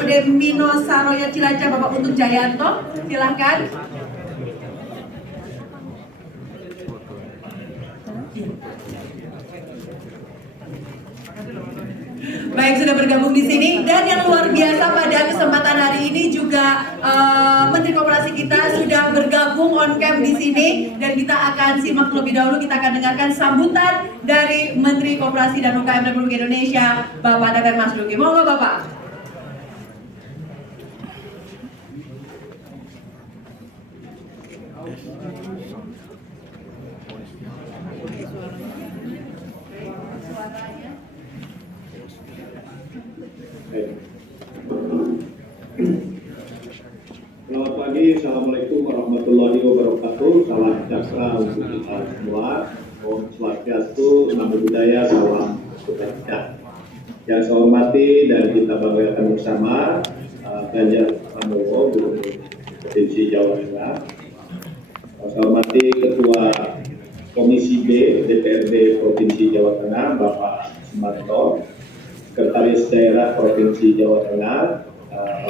KUD Mino Saroyo Cilacap, Bapak Untung Jayanto, silakan. Baik, sudah bergabung di sini. Dan yang luar biasa pada kesempatan hari ini juga Menteri Koperasi kita sudah bergabung on cam di sini, dan kita akan simak terlebih dahulu. Kita akan dengarkan sambutan dari Menteri Koperasi dan UKM Republik Indonesia, Bapak Teten Mas Duki. Monggo Bapak. Selamat pagi, Assalamualaikum warahmatullahi wabarakatuh. Salam sejahtera untuk kita semua. Om Swastiastu, Namo Buddhaya, salam kebajikan. Yang saya hormati dan kita banggakan bersama Ganjar Pranowo, Gubernur Provinsi Jawa Tengah. Saya hormati Ketua Komisi B DPRD Provinsi Jawa Tengah, Bapak Sumarto. Sekretaris Daerah Provinsi Jawa Tengah,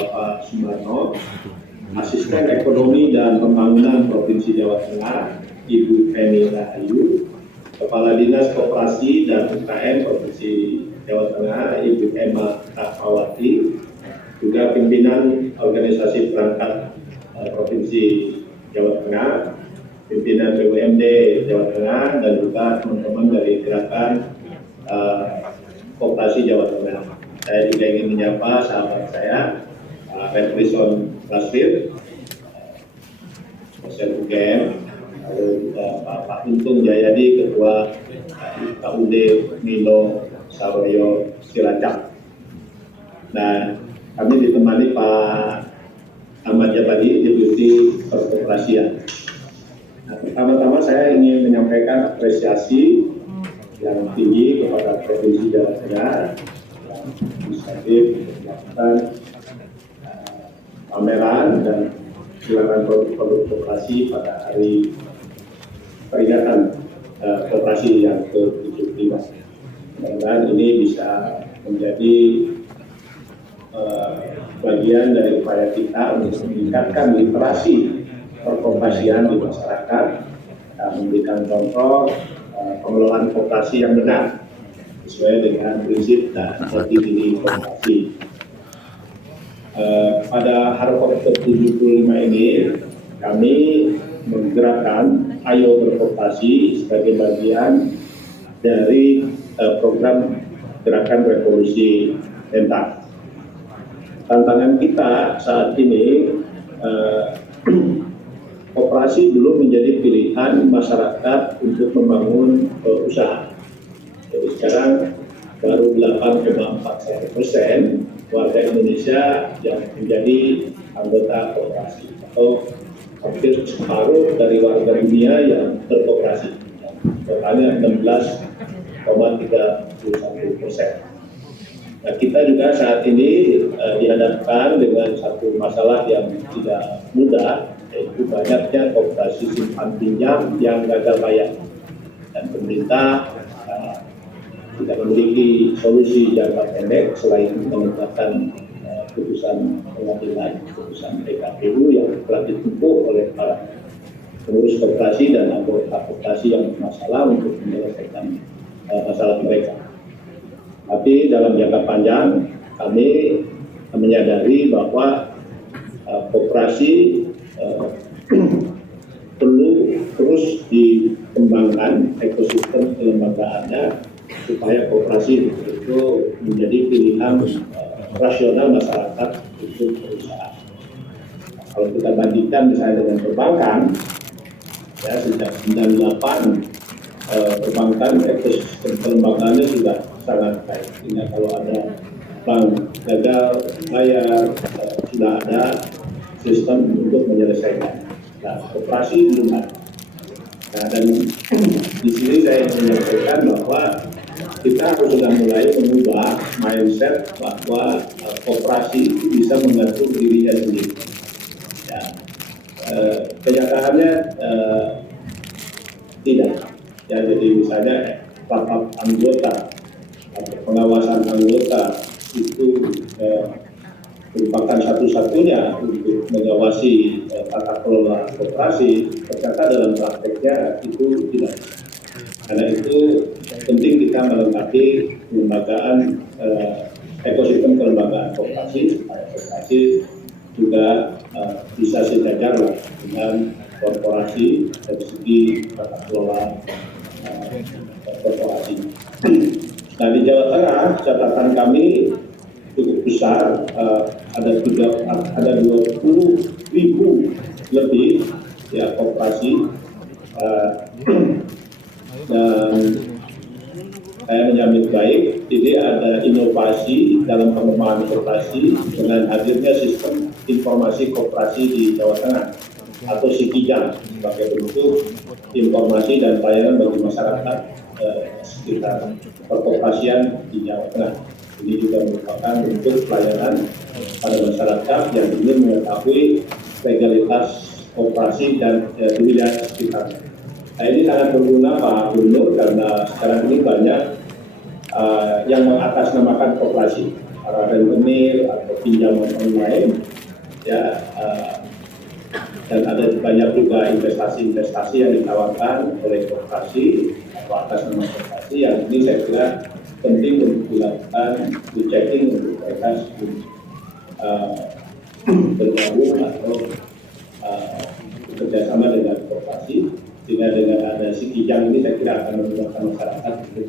Bapak Sumarno. Asisten Ekonomi dan Pembangunan Provinsi Jawa Tengah, Ibu Penny Rahayu. Kepala Dinas Koperasi dan UKM Provinsi Jawa Tengah, Ibu Emma Rahmawati. Juga pimpinan organisasi perangkat Provinsi Jawa Tengah, pimpinan BUMD Jawa Tengah, dan juga teman-teman dari gerakan Koperasi Jawa Tengah. Saya juga ingin menyapa sahabat saya, Reprison Basir, Dosen UGM, lalu Pak Untung Jayadi, Ketua KUD Mino Saroyo Cilacap. Nah, kami ditemani Pak Ahmad Jabadi, Deputi Perkoperasian. Nah, pertama-tama saya ingin menyampaikan apresiasi yang tinggi kepada Provinsi Jawa Tengah yang inisiatif melakukan pameran dan silakan produk-produk koperasi pada hari peringatan koperasi yang ke-75. Mudah-mudahan ini bisa menjadi bagian dari upaya kita untuk meningkatkan literasi perkoperasian di masyarakat, memberikan contoh pengelolaan koperasi yang benar sesuai dengan prinsip dan jati diri koperasi. Pada Harkop ke-75 ini kami menggerakkan Ayo Berkoperasi sebagai bagian dari program Gerakan Revolusi Mental. Tantangan kita saat ini, koperasi belum menjadi pilihan masyarakat untuk membangun usaha. Jadi sekarang baru 8,41% warga Indonesia yang menjadi anggota koperasi, atau hampir separuh dari warga dunia yang berkoperasi. Totalnya 16,31%. Nah, kita juga saat ini dihadapkan dengan satu masalah yang tidak mudah, yaitu banyaknya koperasi simpan pinjam yang gagal bayar, dan pemerintah tidak memiliki solusi jangka pendek selain menegakkan putusan pengadilan, putusan PKPU yang telah ditempuh oleh para pengurus koperasi dan anggota koperasi yang bermasalah untuk menyelesaikan masalah mereka. Tapi dalam jangka panjang kami menyadari bahwa koperasi perlu terus dikembangkan ekosistem kelembagaannya supaya koperasi itu menjadi pilihan rasional masyarakat untuk berusaha. Kalau kita bandingkan misalnya dengan perbankan, ya sejak 98 perbankan ekosistem kelembagaannya sudah sangat baik. Sehingga kalau ada bank gagal bayar, sudah ada sistem untuk menyelesaikan. Nah, koperasi belum ada. Nah, dan di sini saya menyampaikan bahwa kita harus sudah mulai mengubah mindset bahwa koperasi itu bisa mengatur dirinya sendiri. Ya, kenyataannya tidak. Ya, jadi misalnya tahap anggota atau pengawasan anggota itu merupakan satu-satunya untuk mengawasi tata kelola koperasi, ternyata dalam prakteknya itu tidak. Karena itu penting kita melengkapi kelembagaan ekosistem kelembagaan koperasi supaya koperasi juga bisa sejajar dengan korporasi dari segi tata kelola korporasi. Nah, di Jawa Tengah catatan kami cukup besar, ada 20.000 lebih ya koperasi, dan saya menyambut baik ini ada inovasi dalam pengembangan koperasi dengan hadirnya sistem informasi koperasi di Jawa Tengah atau SIKIJAM sebagai bentuk informasi dan pelayanan bagi masyarakat sekitar perkoperasian di Jawa Tengah. Ini juga merupakan bentuk pelayanan pada masyarakat yang ingin mengetahui legalitas koperasi dan di wilayah sekitar. Nah, ini sangat berguna Pak Gubernur karena sekarang ini banyak yang mengatasnamakan koperasi, rentenir atau pinjaman online, ya, dan ada banyak juga investasi-investasi yang ditawarkan oleh koperasi atau atas nama koperasi yang ini saya kira penting untuk dilakukan di checking untuk mereka sebelum bergabung atau bekerjasama dengan koperasi. Sehingga dengan ada SIKIJAM ini saya kira akan memudahkan masyarakat untuk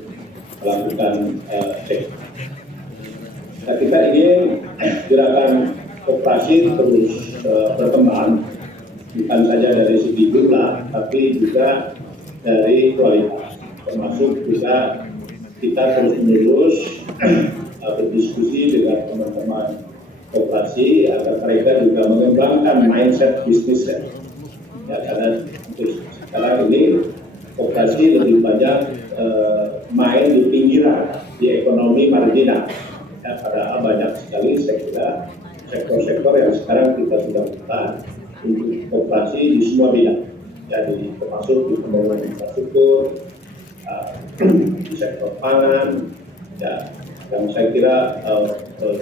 melakukan cek. Nah, kita ingin gerakan koperasi terus berkembang, bukan saja dari segi jumlah, tapi juga dari kualitas. Termasuk juga kita terus-menerus berdiskusi dengan teman-teman koperasi agar mereka juga mengembangkan mindset bisnisnya. Ya, karena sekarang ini koperasi lebih banyak main di pinggiran, di ekonomi marginal. Ya, padahal banyak sekali saya kira sektor-sektor yang sekarang kita sudah buka untuk koperasi di semua bidang. Jadi termasuk di pembangunan infrastruktur, di sektor pangan, ya, yang saya kira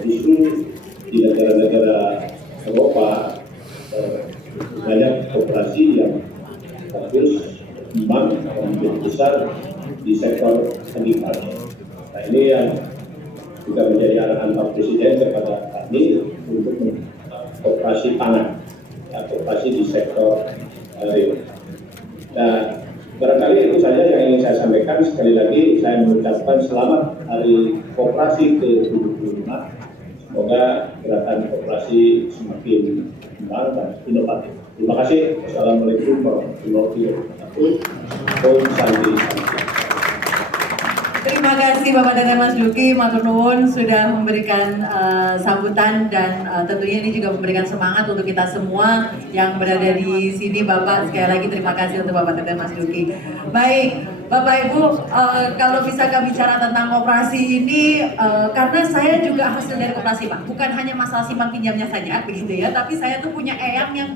justru di negara-negara Eropa banyak koperasi yang bagus, memang menjadi besar di sektor agrikultur. Nah, ini yang juga menjadi arahan Pak Presiden kepada kami untuk koperasi pangan, ya, koperasi di sektor real. Nah, barangkali itu saja yang ingin saya sampaikan. Sekali lagi saya mengucapkan selamat Hari Koperasi ke-75. Semoga gerakan koperasi semakin kembang dan inovatif. Terima kasih. Wassalamualaikum warahmatullahi wabarakatuh. Om Santi. Terima kasih Bapak dan Mas Duki, matur nuwun sudah memberikan sambutan dan tentunya ini juga memberikan semangat untuk kita semua yang berada di sini. Bapak, sekali lagi terima kasih untuk Bapak dan Mas Duki. Baik, Bapak Ibu, kalau bisa kami bicara tentang koperasi ini, karena saya juga hasil dari koperasi Pak, bukan hanya masalah simpan pinjamnya saja begitu ya, tapi saya tuh punya eyang yang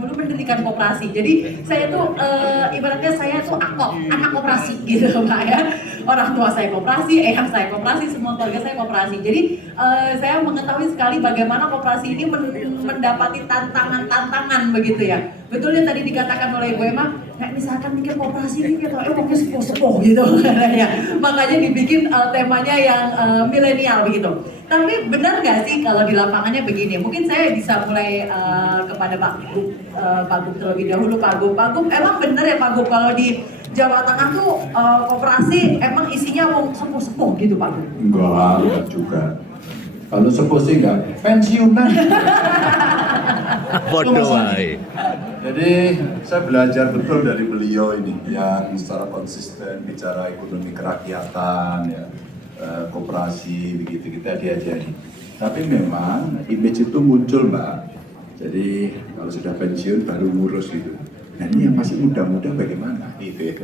dulu mendirikan koperasi. Jadi saya tuh ibaratnya saya tuh anak koperasi gitu Pak ya. Orang tua saya koperasi, eyang saya koperasi, semua keluarga saya koperasi. Jadi saya mengetahui sekali bagaimana koperasi ini mendapati tantangan-tantangan begitu ya. Betul yang tadi dikatakan oleh Ibu Emma, kayak misalkan bikin koperasi ini kita mungkin sepuh-sepuh gitu ya. Makanya dibikin temanya yang milenial begitu. Tapi benar nggak sih kalau di lapangannya begini? Mungkin saya bisa mulai kepada Pak Gub terlebih dahulu. Pak Gub, emang benar ya Pak Gub kalau di Jawa Tengah tuh koperasi emang isinya mau sepuh-sepuh gitu Pak? Enggak juga. Kalau sepuh sih enggak, pensiunan. Bodoh wae. Jadi saya belajar betul dari beliau ini yang secara konsisten bicara ekonomi kerakyatan, ya, koperasi begitu kita diajari. Tapi memang image itu muncul Mbak. Jadi kalau sudah pensiun baru ngurus gitu. Nah ini yang masih muda-muda bagaimana? Itu ya.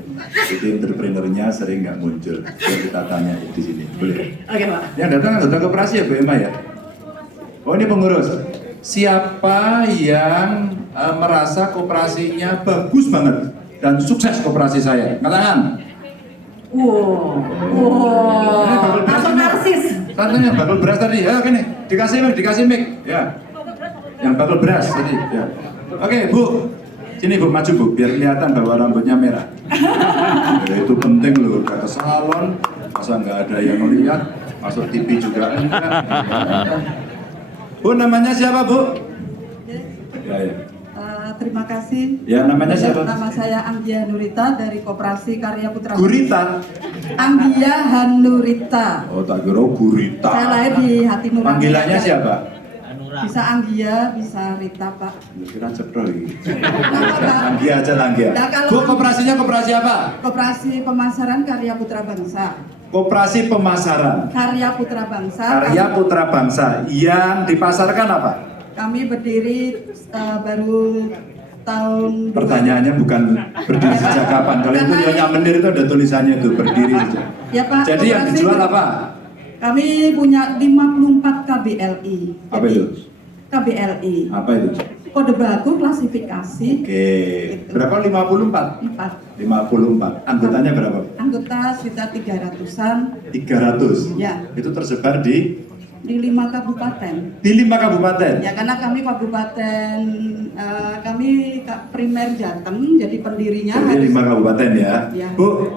Itu entrepreneurnya sering nggak muncul. Jadi kita tanya di sini, boleh? Oke Pak. Yang datang anggota koperasi ya Bu Emma ya? Oh ini pengurus. Siapa yang merasa koperasinya bagus banget dan sukses koperasi saya? Angkat tangan. Wow, langsung narsis. Tanya bakul beras tadi, ya gini, dikasih mic, ya. Yang bakal beras tadi, ya. Oke, Bu. Sini Bu, maju Bu, biar kelihatan bahwa rambutnya merah. Ya, itu penting loh, udah ke salon, masa nggak ada yang melihat, masuk TV juga enggak. Bu, namanya siapa Bu? Ya, ya. Terima kasih. Ya, namanya siapa? Nama saya Anggia Nurita dari Koperasi Karya Putra. Gurita. Anggia Hanurita. Oh, tak kira Gurita. Saya lahir di Hati Nurani. Panggilannya siapa? Bisa Anggia, bisa Rita, Pak. Kira cepro ini. Kenapa, Pak? Anggia aja Anggia. Nah, kalau Bu, koperasinya koperasi apa? Koperasi Pemasaran Karya Putra Bangsa. Koperasi pemasaran Karya Putra Bangsa. Karya Putra Bangsa yang dipasarkan apa? Kami berdiri baru tahun. Pertanyaannya bukan berdiri sejak kapan. Kalau itu Nyonya Menir itu ada tulisannya itu berdiri sejak. Ya, Pak. Jadi yang koperasi dijual apa? Kami punya 54 KBLI. Apa itu? KBLI. Apa itu? Kode baku klasifikasi. Oke. Berapa? 54? 4. 54. Anggotanya berapa? Anggota sekitar 300-an 300. Ya. Itu tersebar di 5 kabupaten. di 5 kabupaten. Ya, karena kami kabupaten kami primer Jateng, jadi pendirinya Jadi 5 kabupaten ya. Ya. Bu,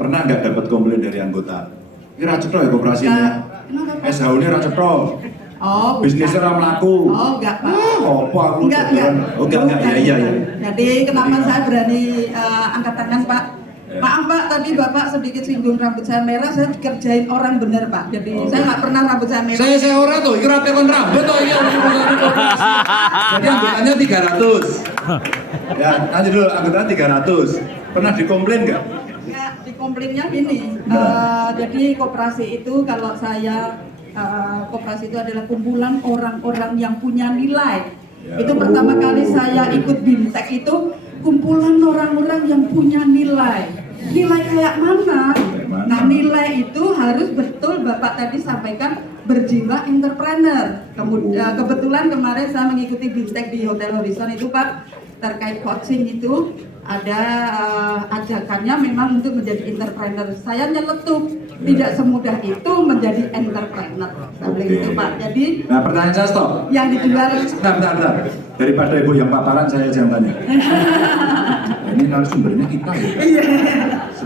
pernah nggak dapat komplain dari anggota? Ini racetro ya koperasi ini. Kenapa, Pak? SHU ini racetro. Oh, bukan. Bisnisnya ram laku. Oh, enggak, Pak. Apa aku? Enggak. Oh, enggak. Iya. Jadi kenapa saya berani angkat tangan, Pak? Ya. Maaf, Pak, tadi Bapak sedikit singgung rambut saya merah, saya dikerjain orang bener, Pak. Jadi saya nggak pernah rambut saya merah. Saya orang tuh, kira tekon rambut tuh, iya jadi anggotanya 300. Ya, lanjut dulu, anggotanya 300. Pernah dikomplain nggak? Ya, di komplainnya gini, jadi koperasi itu kalau saya koperasi itu adalah kumpulan orang-orang yang punya nilai. Ya. Itu pertama kali saya ikut BIMTEK itu kumpulan orang-orang yang punya nilai. Nilai kayak mana? Nah, nilai itu harus betul Bapak tadi sampaikan berjiwa entrepreneur. Kemudian kebetulan kemarin saya mengikuti BIMTEK di Hotel Horizon itu Pak, terkait coaching itu ada ajakannya memang untuk menjadi entrepreneur. Saya nyeletuk, tidak semudah itu menjadi entrepreneur. Sampai itu Pak. Jadi Nah, pertanyaan saya stop. yang dijual Bentar. Daripada Ibu yang paparan, saya aja yang tanya. Nah, ini narasumbernya kita ya.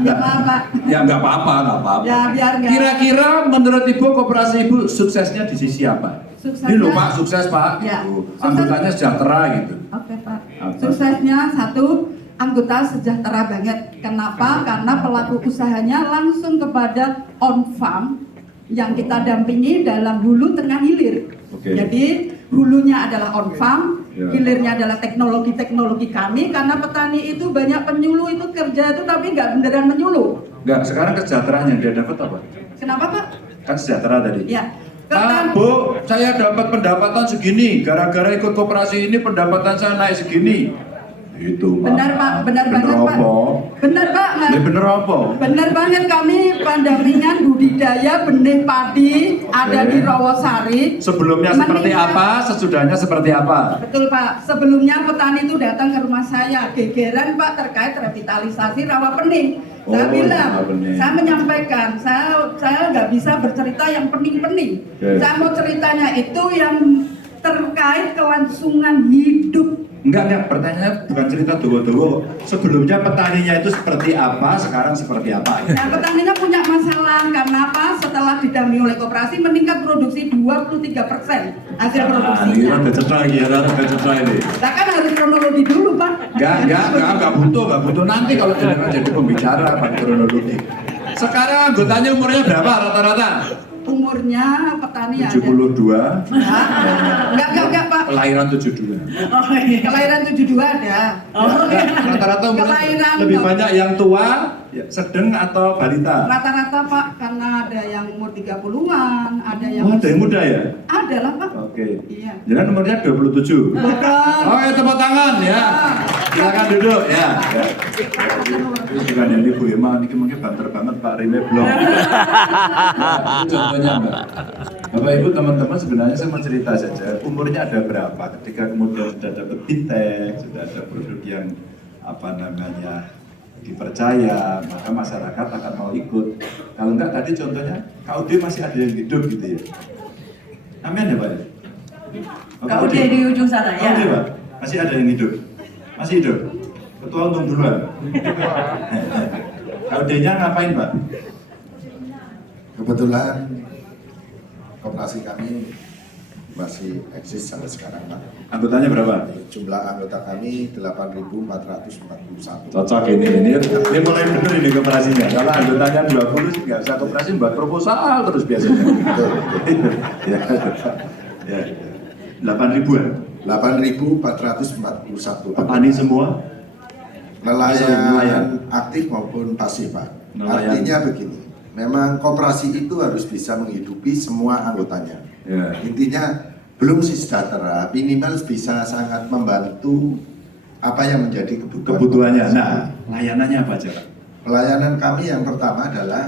ya maaf, Pak. Ya nggak apa-apa. Ya biar nggak. Kira-kira menurut Ibu koperasi Ibu suksesnya di sisi apa? Suksesnya- Ini loh Pak, sukses Pak. Ya. Gitu. Anggotanya sejahtera gitu. Oke Pak. Apa? Suksesnya satu, anggota sejahtera banget. Kenapa? Karena pelaku usahanya langsung kepada on farm yang kita dampingi dalam hulu tengah hilir. Oke. Jadi hulunya adalah on farm, Ya. hilirnya adalah teknologi kami. Karena petani itu banyak penyuluh itu kerja itu tapi nggak beneran menyuluh. Enggak, sekarang kesejahteraan yang dia dapat apa? Kenapa Pak? Kan sejahtera tadi. Ya. Pak, Bu, saya dapat pendapatan segini, gara-gara ikut koperasi ini pendapatan saya naik segini. Itu Pak. Benar Pak, benar banget Pak. Apa? Benar Pak. Ya bener apa? Benar banget, kami pendampingan budidaya benih padi ada di Rawasari. Sebelumnya seperti Meningkat. apa, sesudahnya seperti apa? Betul Pak, sebelumnya petani itu datang ke rumah saya, gegeran Pak terkait revitalisasi rawa benih. Saya Oh, bilang, rawa benih. saya menyampaikan, saya nggak bisa bercerita yang pening-pening. Oke. Saya mau ceritanya itu yang terkait kelangsungan hidup. Enggak, pertanyaannya bukan cerita dowo-dowo. Sebelumnya petaninya itu seperti apa, sekarang seperti apa? Nah, petaninya punya masalah karena apa? Setelah didampingi oleh koperasi meningkat produksi 23% hasil produksinya. Ini cetra ini. Nah kan harus kronologi dulu Pak. Enggak butuh. Nanti kalau jenengan jadi pembicara Pak kronologi. Sekarang anggotanya umurnya berapa rata-rata? Umurnya petani ada. 72. Enggak Pak. Kelahiran 72. Oh iya. Kelahiran 72 ada. Rata-rata umurnya Kelahiran lebih dong. banyak yang tua, sedang atau balita? Rata-rata Pak, karena ada yang umur 30-an, ada yang Oh, ada yang muda ya? Ada lah Pak. Oke. Iya. Jangan nomornya 27. Bukan. Oke, tepuk tangan ya. Silakan duduk ya. Ini bukan yang Ibu Emma, ini mungkin banter banget Pak Rime belum. Ini contohnya Mbak. Bapak Ibu teman-teman sebenarnya saya mau cerita saja. Umurnya ada berapa? Ketika kemudian sudah dapat fintech, sudah ada produk yang dipercaya, maka masyarakat akan mau ikut. Kalau enggak tadi contohnya KUD masih ada yang hidup gitu ya. Amin ya Pak? Kak Ude di ujung sana ya. Oke Pak, masih ada yang hidup? Masih hidup? Ketua untung duluan? Kak Ude-nya ngapain Pak? Kebetulan koperasi kami masih eksis sampai sekarang, Pak. Anggotanya berapa? Jumlah anggota kami 8.441. Cocok ini mulai bener ini koperasinya. Kalau anggotanya 20 nggak usah koperasi, buat proposal terus biasanya. Betul. Ya. 8 ribuan. 8.441. Petani semua? Nelayan aktif maupun pasif, Pak. Nelayan. Artinya begini, memang koperasi itu harus bisa menghidupi semua anggotanya. Ya. Intinya belum sejahtera, minimal bisa sangat membantu apa yang menjadi Kebutuhannya. Nah, layanannya apa aja Pak? Pelayanan kami yang pertama adalah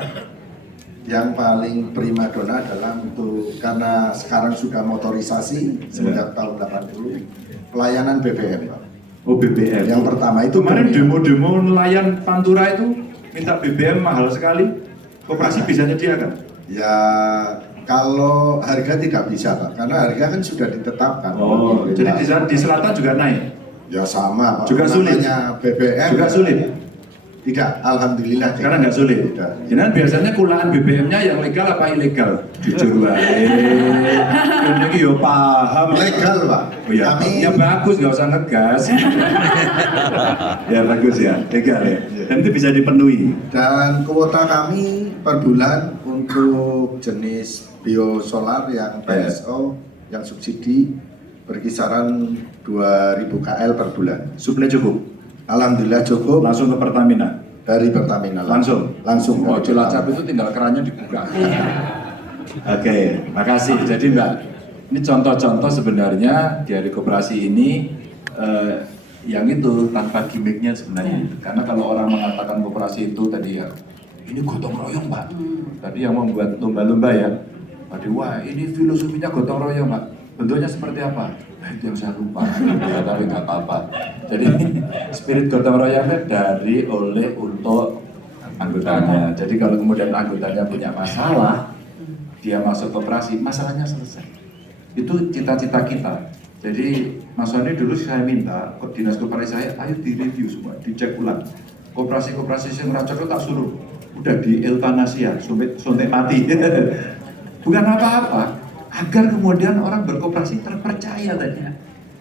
yang paling primadona adalah untuk, karena sekarang sudah motorisasi semenjak tahun 80, pelayanan BBM, Pak. Oh BBM. Yang pertama itu Kemarin BBM. demo-demo nelayan Pantura itu minta BBM mahal sekali. Koperasi bisa nyediakan? Ya kalau harga tidak bisa, Pak, karena harga kan sudah ditetapkan. Oh, jadi di selatan juga naik? Ya sama, Pak. Juga sulit? Namanya BBM. Juga sulit? Tidak, alhamdulillah. Sekarang nggak sulit? Tidak. Jangan biasanya kulaan BBM-nya yang legal apa ilegal? Jujur lah. Ini yo paham. Legal, Pak. Oh, ya, Kami ya bagus, nggak usah ngegas. Ya bagus ya, legal ya. Dan itu bisa dipenuhi. dan kuota kami per bulan untuk jenis biosolar yang PSO yang subsidi berkisaran 2.000 KL per bulan. Suplai cukup? Alhamdulillah cukup Langsung ke Pertamina? dari Pertamina. Langsung? Langsung. Oh, dari Cilacap Pertamina. itu tinggal kerannya dibuka. Oke, makasih. Jadi Mbak, ini contoh-contoh sebenarnya dari koperasi ini yang itu tanpa gimmicknya sebenarnya. Karena kalau orang mengatakan koperasi itu tadi ya, ini gotong royong Pak. Tadi yang membuat lomba-lomba ya. Tadi wah ini filosofinya gotong royong Pak. Bentuknya seperti apa? Nah, itu yang saya lupa. Ya, tapi nggak apa-apa. Jadi spirit gotong royongnya dari oleh untuk anggotanya. Jadi kalau kemudian anggotanya punya masalah, dia masuk koperasi, masalahnya selesai. Itu cita-cita kita. Jadi Mas Sony dulu saya minta ke dinas koperasi saya, ayo direview semua, dicek ulang. Koperasi-koperasi yang racun tak suruh, udah di eutanasia, suntik mati. Bukan apa-apa, agar kemudian orang berkoperasi terpercaya tadi,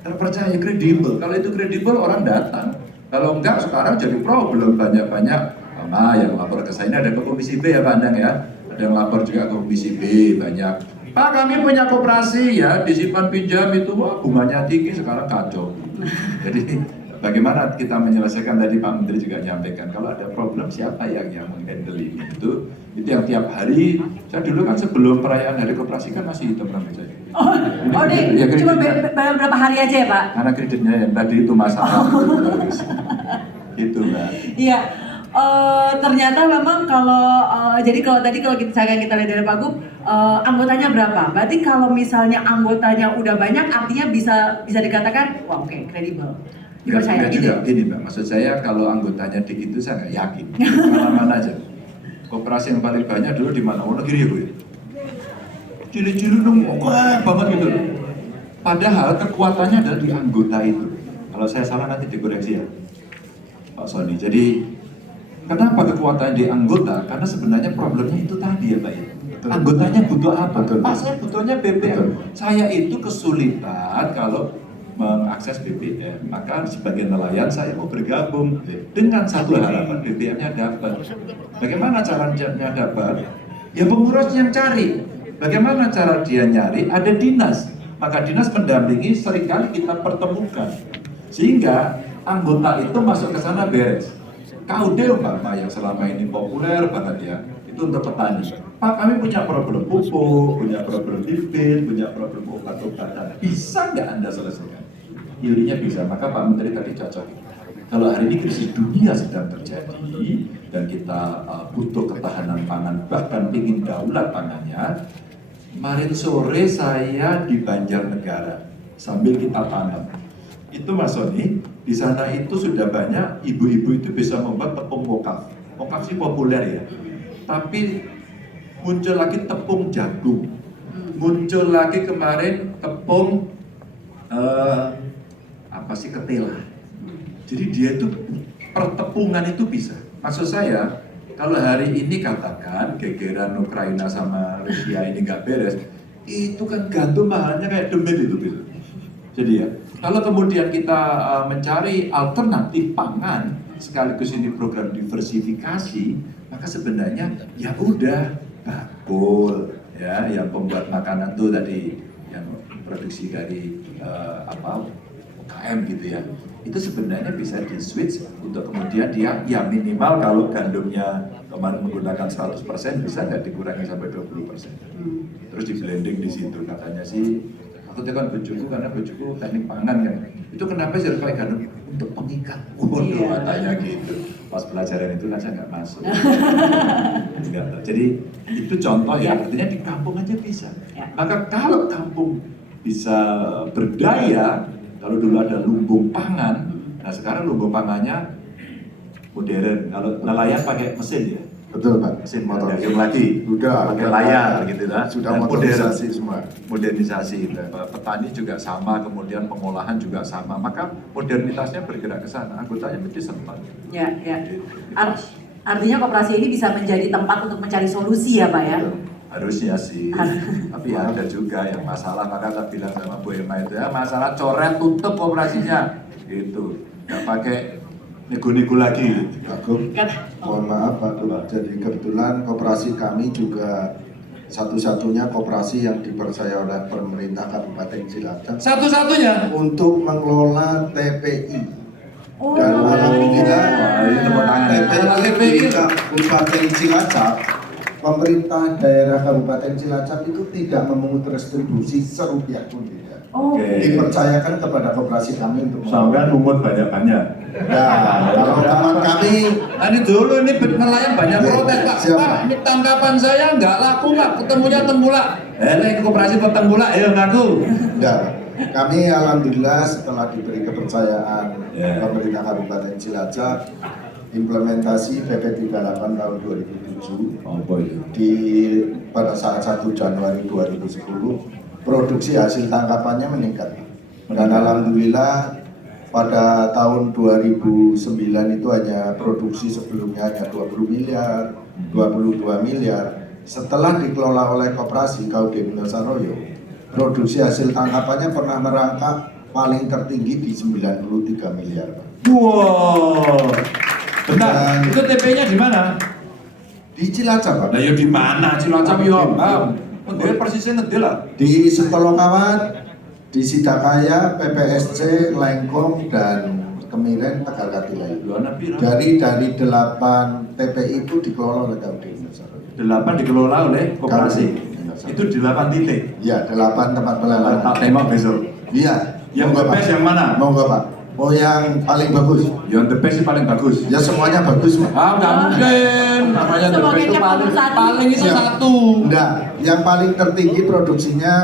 terpercaya, kredibel. Kalau itu kredibel orang datang. Kalau enggak sekarang jadi problem banyak-banyak. Nah, yang lapor ke saya ini ada ke Komisi B ya Pak Andang ya. Ada yang lapor juga ke Komisi B banyak. Pak kami punya koperasi ya, disimpan pinjam itu wah bunganya tinggi sekarang kacau. Jadi bagaimana kita menyelesaikan tadi Pak Menteri juga nyampaikan kalau ada problem siapa yang menghandle ini itu yang tiap hari. Saya dulu kan sebelum perayaan hari koperasi kan masih hitam rambut saya. Oh deh, Ya, cuma kreditnya. bayar berapa hari aja ya Pak? Karena kreditnya yang tadi itu masalah. Gitu Mbak. Iya, ternyata memang kalau jadi kalau tadi kalau kita lihat dari Pak Gub, anggotanya berapa? Berarti kalau misalnya anggotanya udah banyak, artinya bisa dikatakan, wah oke, kredibel, dipercaya Nggak gitu. juga, gini Mbak, maksud saya kalau anggotanya dikit itu saya nggak yakin. Mana-mana aja. Koperasi yang paling banyak dulu di mana? Wonogiri ya Bu? Cili-cili dong, wah banget gitu. Padahal kekuatannya adalah di anggota itu. Kalau saya salah nanti dikoreksi ya, Pak Sony. Jadi kenapa kekuatan di anggota? Karena sebenarnya problemnya itu tadi ya Pak ya. Anggotanya butuh apa? Pak saya butuhnya BBM. Saya itu kesulitan kalau mengakses BBM. Maka sebagai nelayan saya mau bergabung dengan satu harapan BBM-nya dapat. Bagaimana caranya dapat? Ya pengurus yang cari. Bagaimana cara dia nyari? Ada dinas. Maka dinas mendampingi seringkali kita pertemukan. Sehingga anggota itu masuk ke sana beres. KUD umpama yang selama ini populer banget ya, itu untuk petani. Pak kami punya problem pupuk, punya problem bibit, punya problem obat-obatan. Bisa nggak Anda selesaikan? Teorinya bisa, maka Pak Menteri tadi cocok. Kalau hari ini krisis dunia sedang terjadi dan kita butuh ketahanan pangan, bahkan ingin daulat pangannya. Kemarin sore saya di Banjarnegara sambil kita tanam. Itu Mas Sony, di sana itu sudah banyak ibu-ibu itu bisa membuat tepung mokaf. Mokaf sih populer ya. Tapi muncul lagi tepung jagung. muncul lagi kemarin tepung ketela. Jadi dia itu pertepungan itu bisa. Maksud saya, kalau hari ini katakan gegeran Ukraina sama Rusia ini nggak beres, itu kan gandum mahalnya kayak demit itu gitu. Jadi ya, kalau kemudian kita mencari alternatif pangan sekaligus ini program diversifikasi, maka sebenarnya ya udah bakul ya, yang pembuat makanan tuh tadi yang produksi dari UKM gitu ya, itu sebenarnya bisa di switch untuk kemudian dia ya minimal kalau gandumnya kemarin menggunakan 100% bisa nggak dikurangi sampai 20%. Terus di blending di situ katanya sih, aku tekan bojoku karena bojoku teknik pangan kan, itu kenapa sih harus pakai gandum untuk pengikat? Waduh, katanya gitu. Pas pelajaran itu kan saya nggak masuk. Nggak tahu. Jadi itu contoh ya, artinya di kampung aja bisa. Maka kalau kampung bisa berdaya, kalau dulu ada lumbung pangan, nah sekarang lumbung pangannya modern. Kalau nelayan pakai mesin ya, Betul Pak. mesin motorisasi lagi, Sudah pakai layar gitu lah. Sudah Dan motorisasi semua. Modernisasi, petani juga sama, kemudian pengolahan juga sama. Maka modernitasnya bergerak ke sana, anggotanya mesti sempat. Ya. Artinya koperasi ini bisa menjadi tempat untuk mencari solusi ya Pak ya? Harusnya sih, tapi ada juga yang masalah, maka saya bilang sama Bu Emma itu ya, masalah coret tutup operasinya gitu, nggak pakai nego-nego lagi. Aku mohon maaf Pak Duk. Jadi kebetulan koperasi kami juga satu-satunya koperasi yang dipercaya oleh pemerintah Kabupaten Cilacap Satu-satunya untuk mengelola TPI. Oh, Dan alhamdulillah ini tepuk tangan. TPI Kabupaten Cilacap, pemerintah daerah Kabupaten Cilacap itu tidak memungut retribusi serupiah pun tidak. Oke. Dipercayakan kepada koperasi kami untuk Sampai lumut banyak-banyak. Nah, kalau teman kami Tadi dulu ini nelayan banyak protes Pak. Siapa? Pak, ini tangkapan saya nggak laku Pak, ketemunya tengkulak. Ini koperasi tengkulak, ayo ngaku. enggak. Kami alhamdulillah setelah diberi kepercayaan pemerintah Kabupaten Cilacap implementasi PP 38 tahun 2007 pada saat 1 Januari 2010 produksi hasil tangkapannya meningkat. Dan alhamdulillah pada tahun 2009 itu hanya produksi sebelumnya hanya 20 miliar, 22 miliar. Setelah dikelola oleh koperasi Kaudin Saroyo, produksi hasil tangkapannya pernah merangkak paling tertinggi di 93 miliar. Wow. Bentar, Dan- itu TP-nya di mana? Di Cilacap, Pak. Nah, ya di mana? Cilacap yo, Bang. Ngendi persisnya ngendi lah. Di Setolongkawat, di Sidakaya, PPSC, Lengkong, dan Kemiren, Tegal Katilai. Dari 8 TPI itu dikelola oleh Kaudin Saroyo. 8 dikelola oleh koperasi. Itu 8 titik. Ya, 8 tempat pelelangan. Tak tembak besok. Iya. Yang Monggo, the best Pak. yang mana? Monggo Pak. Oh, yang paling bagus. Yang the best paling bagus. Ya semuanya bagus Pak. Ah, nggak mungkin. Namanya the Semua best itu kecap paling nomor satu. paling itu Siap. satu. Enggak, yang paling tertinggi produksinya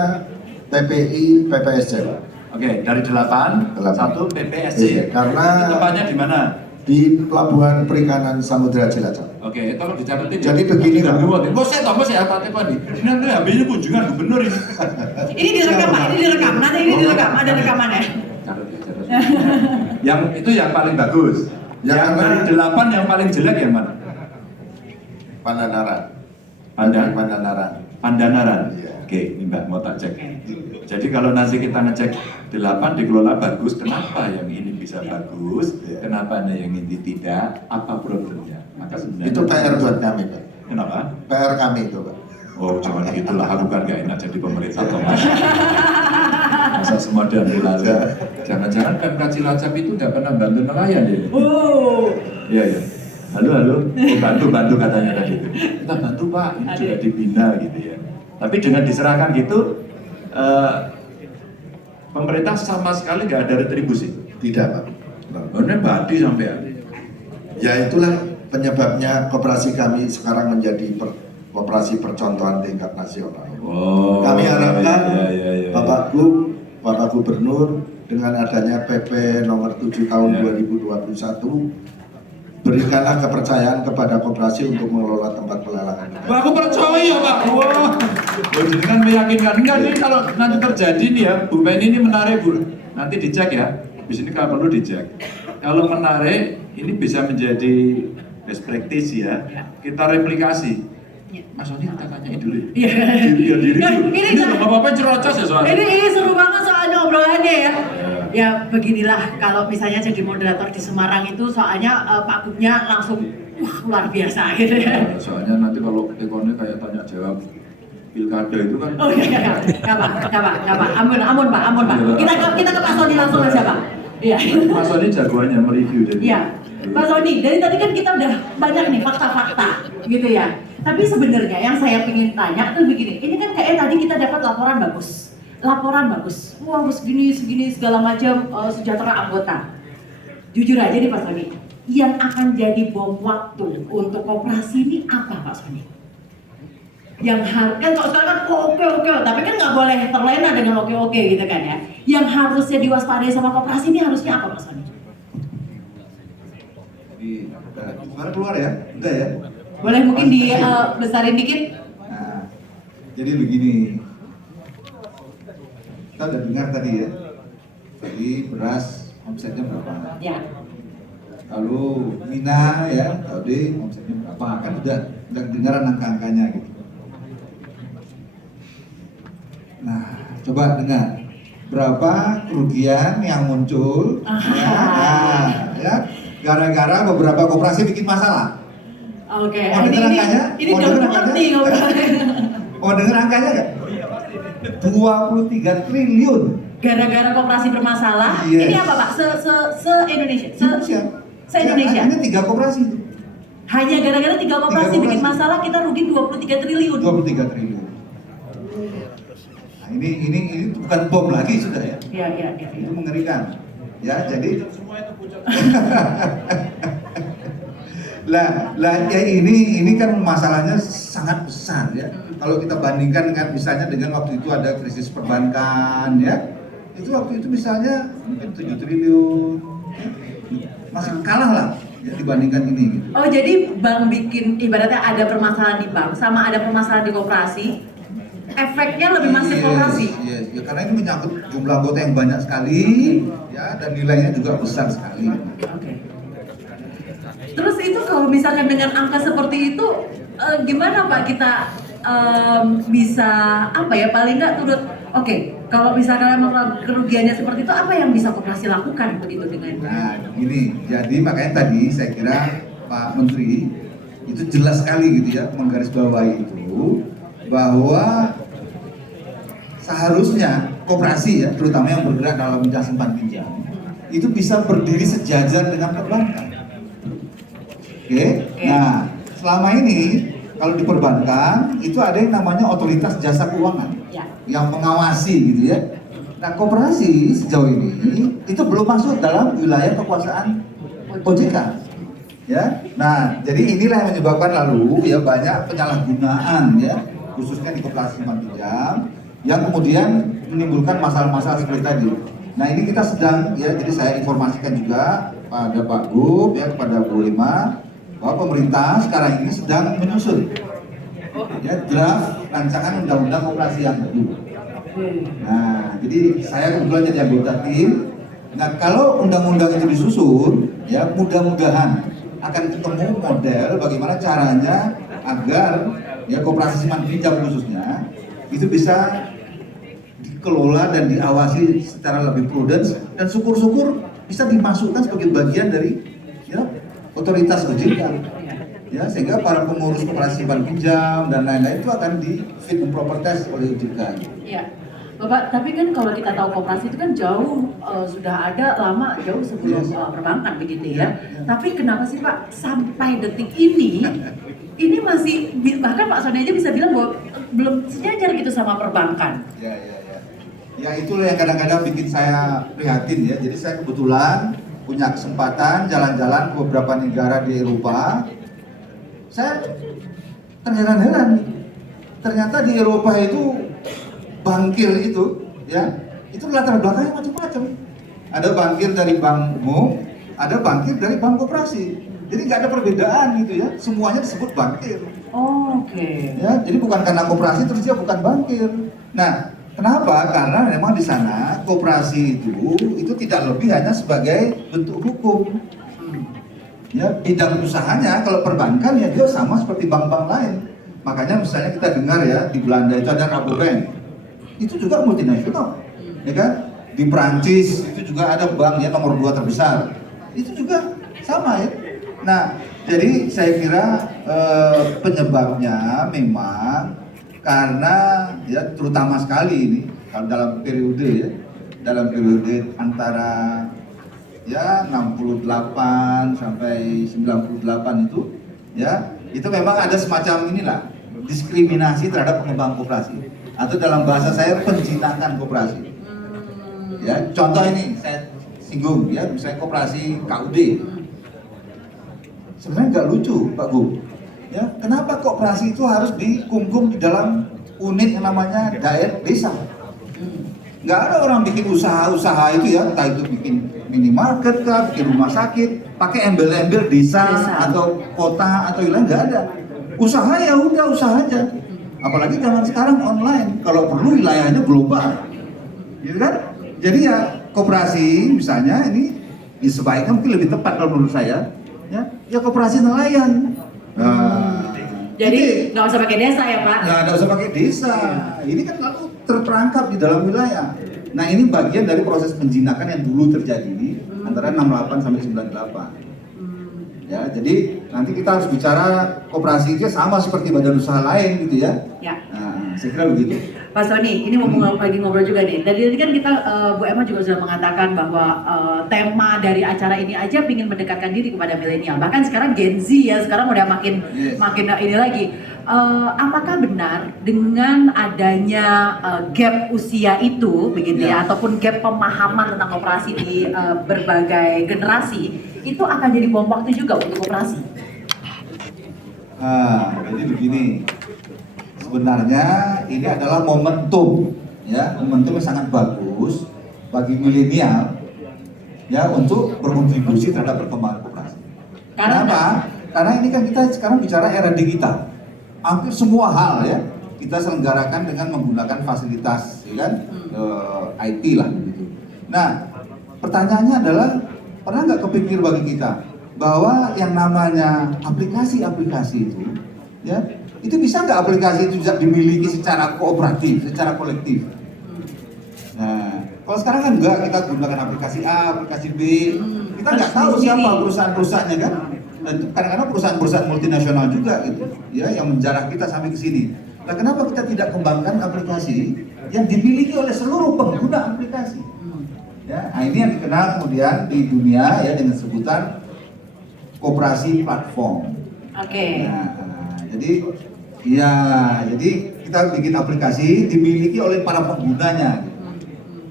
TPI PPSC Pak. Oke, dari 8, 8. 1 PPSC. Iya, karena- Itu tempatnya di mana? Di Pelabuhan Perikanan Samudra Cilacap. Oke, tolong dicatat. Jadi begini, Pak. Bos saya tahu bos ya Pak Tepan nih. Ini habisnya kunjungan gubernur ini. Ini direkam Pak, ini direkam. Nanti ini direkam, ada rekamannya. Catat ya, catat. Yang itu yang paling bagus. Yang Yang mana? dari 8 yang paling jelek yang mana? Pandanaran. Pandan- Pandanaran. Pandanaran. Iya. Oke, ini Mbak mau tak cek. Jadi kalau nanti kita ngecek 8 dikelola bagus, kenapa yang ini bisa bagus? Iya. Kenapa yang ini tidak? Apa problemnya? Maka sebenarnya Itu PR buat kami Pak. Kenapa? PR kami itu Pak. Oh, jangan gitulah, aku kan gak enak jadi pemerintah Thomas. Masa semua diambil aja. Jangan-jangan Pemkab Cilacap itu gak pernah bantu nelayan ya? Oh. Iya, iya. Halo, oh, bantu katanya tadi itu. Kita bantu Pak, ini juga dibina gitu ya. Tapi dengan diserahkan gitu, pemerintah sama sekali gak ada retribusi. Tidak Pak. Karena badi sampai Ya itulah penyebabnya koperasi kami sekarang menjadi koperasi percontohan tingkat nasional. Oh, Kami harapkan iya. Bapak Gubernur dengan adanya PP nomor 7 tahun Ya. 2021 berikanlah kepercayaan kepada koperasi untuk mengelola tempat pelelangan. Wah, aku percaya Pak. Wah, jadi kan meyakinkan. Enggak, ini kalau nanti terjadi nih ya, Bu Penny ini menarik Bu. Nanti dicek ya. Di sini kalau perlu dicek. Kalau menarik, ini bisa menjadi best practice ya. Kita replikasi. Mas Oni kita tanyain dulu. Iya. Biar diri Nah, dulu. ini Ini bapak-bapak cerocos ya soalnya. Ini seru banget soalnya obrolannya ya. Ya beginilah kalau misalnya jadi moderator di Semarang itu soalnya Pak Gubnya langsung wah luar biasa gitu ya. Soalnya nanti kalau ekonnya kayak tanya jawab pilkada itu kan. Oh iya, nggak pak. Amun pak. Kita ke Pak Sony langsung aja pak. Iya. Mas Oni jagoannya mereview jadi. Iya, Pak Sony. Dari tadi kan kita udah banyak nih fakta-fakta gitu ya. Tapi sebenarnya yang saya ingin tanya tuh begini. Ini kan kayak tadi kita dapat laporan bagus. Wah, segini segala macam sejahtera anggota. Jujur aja nih Pak Sony, yang akan jadi bom waktu untuk koperasi ini apa Pak Sony? Yang kan kalau sekarang kan oke, tapi kan nggak boleh terlena dengan oke gitu kan ya. Yang harusnya diwaspadai sama koperasi ini harusnya apa Pak Sony? Jadi, suara keluar ya? Udah ya? Boleh mungkin dibesarin dikit? Nah, jadi begini. Kita udah dengar tadi ya. Tadi beras omsetnya berapa? Ya. Lalu Mina ya, tadi omsetnya berapa? Kan udah dengar angka-angkanya gitu. Nah, coba dengar. Berapa kerugian yang muncul ya, gara-gara beberapa koperasi bikin masalah. Oke, Mau denger angkanya? ini Mau udah denger ngerti angkanya? ngobrolnya. Mau denger angkanya nggak? 23 triliun. Gara-gara koperasi bermasalah, Yes. ini apa Pak? Se-Indonesia? Se-Indonesia? Hanya 3 koperasi itu. Hanya gara-gara 3 koperasi Tiga bikin koperasi. masalah kita rugi 23 triliun. 23 triliun. Nah, ini bukan bom lagi sudah ya. Iya. Itu mengerikan. Ya, jadi lah ya ini kan masalahnya sangat besar ya. Kalau kita bandingkan dengan misalnya dengan waktu itu ada krisis perbankan ya. Itu waktu itu misalnya mungkin 7 triliun. Masih kalah lah ya, dibandingkan ini gitu. Oh jadi bank bikin ibaratnya ada permasalahan di bank sama ada permasalahan di koperasi, efeknya lebih masif koperasi. Yes. Ya karena ini menyangkut jumlah anggota yang banyak sekali ya dan nilainya juga besar sekali. Oke. Terus itu kalau misalkan dengan angka seperti itu gimana Pak kita bisa apa ya paling nggak turut kalau misalkan memang kerugiannya seperti itu apa yang bisa koperasi lakukan begitu dengan Nah gini, jadi makanya tadi saya kira Pak Menteri itu jelas sekali gitu ya menggarisbawahi itu bahwa seharusnya koperasi ya terutama yang bergerak dalam bidang simpan pinjam itu bisa berdiri sejajar dengan perbankan. Oke. Nah, selama ini kalau di perbankan itu ada yang namanya otoritas jasa keuangan yang mengawasi gitu ya. Nah, koperasi sejauh ini itu belum masuk dalam wilayah kekuasaan OJK. Ya. Nah, jadi inilah yang menyebabkan lalu ya banyak penyalahgunaan ya, khususnya di koperasi simpan pinjam yang kemudian menimbulkan masalah-masalah seperti tadi. Nah, ini kita sedang ya, jadi saya informasikan juga pada Pak Gub ya kepada Bu Lima bahwa pemerintah sekarang ini sedang menyusun ya draft rancangan undang-undang koperasi yang baru. Nah, jadi saya kebetulan jadi anggota tim. Nah, kalau undang-undang itu disusun, ya mudah-mudahan akan ketemu model bagaimana caranya agar ya koperasi simpan pinjam khususnya itu bisa dikelola dan diawasi secara lebih prudent dan syukur-syukur bisa dimasukkan sebagai bagian dari ya otoritas OJK ya sehingga para pengurus koperasi simpan pinjam dan lain-lain itu akan di fit and proper test oleh OJK. Iya, Bapak. Tapi kan kalau kita tahu koperasi itu kan jauh sudah ada lama jauh sebelum perbankan begitu ya. Tapi kenapa sih Pak sampai detik ini masih bahkan Pak Sony aja bisa bilang bahwa belum sejajar gitu sama perbankan. Ya itulah yang kadang-kadang bikin saya prihatin ya. Jadi saya kebetulan punya kesempatan jalan-jalan ke beberapa negara di Eropa. Saya terheran-heran. Ternyata di Eropa itu bankir itu ya, itu latar belakangnya macam-macam. Ada bankir dari bank umum, ada bankir dari bank koperasi. Jadi nggak ada perbedaan gitu ya, semuanya disebut bankir. Oke. Ya, jadi bukan karena koperasi terus dia bukan bankir. Nah, kenapa? Karena memang di sana koperasi itu tidak lebih hanya sebagai bentuk hukum. Ya, bidang usahanya kalau perbankan ya dia sama seperti bank-bank lain. Makanya misalnya kita dengar ya di Belanda itu ada Rabobank, itu juga multinasional, ya kan? Di Prancis itu juga ada bank ya nomor 2 terbesar, itu juga sama ya. Nah, jadi saya kira penyebabnya memang karena ya terutama sekali ini kalau dalam periode antara ya 68 sampai 98 itu ya itu memang ada semacam inilah diskriminasi terhadap pengembang koperasi atau dalam bahasa saya penjinakan koperasi. Ya, contoh ini saya singgung ya, misalnya koperasi KUD. Sebenarnya nggak lucu, Pak Gu. Ya, kenapa koperasi itu harus dikungkum di dalam unit yang namanya daerah desa? Nggak ada orang bikin usaha-usaha itu ya, entah itu bikin minimarket kah, bikin rumah sakit, pakai embel-embel desa atau kota atau wilayah, nggak ada. Usaha ya udah usaha aja. Apalagi zaman sekarang online, kalau perlu wilayahnya global, gitu kan? Jadi ya koperasi misalnya ini disebaikkan mungkin lebih tepat kalau menurut saya, ya koperasi nelayan. Jadi nggak usah pakai desa ya Pak? Nggak usah pakai desa. Ini kan lalu terperangkap di dalam wilayah. Nah ini bagian dari proses penjinakan yang dulu terjadi antara 68 sampai 98. Ya, jadi nanti kita harus bicara koperasi itu sama seperti badan usaha lain gitu ya. Ya. Nah, saya kira begitu. Pak Sony, ini mau lagi ngobrol juga nih. Tadi kan kita Bu Emma juga sudah mengatakan bahwa tema dari acara ini aja ingin mendekatkan diri kepada milenial. Bahkan sekarang Gen Z ya, sekarang udah makin ini lagi. Apakah benar dengan adanya gap usia itu, begitu ya, ataupun gap pemahaman tentang koperasi di berbagai generasi itu akan jadi bom waktu juga untuk koperasi? Jadi begini. Sebenarnya ini adalah momentum, ya, momentum yang sangat bagus bagi milenial, ya, untuk berkontribusi terhadap perkembangan koperasi. Kenapa? Karena ini kan kita sekarang bicara era digital, hampir semua hal ya kita selenggarakan dengan menggunakan fasilitas, ya kan, IT lah, gitu. Nah, pertanyaannya adalah pernah nggak kepikir bagi kita bahwa yang namanya aplikasi-aplikasi itu, ya, itu bisa nggak aplikasi itu bisa dimiliki secara kooperatif, secara kolektif? Nah, kalau sekarang kan enggak, kita gunakan aplikasi A, aplikasi B, kita nggak tahu siapa perusahaan-perusahaannya kan, dan kadang-kadang perusahaan-perusahaan multinasional juga gitu, ya, yang menjarah kita sampai ke sini. Nah, kenapa kita tidak kembangkan aplikasi yang dimiliki oleh seluruh pengguna aplikasi? Ya, nah ini yang dikenal kemudian di dunia ya dengan sebutan koperasi platform. Oke. Nah, jadi kita bikin aplikasi dimiliki oleh para penggunanya.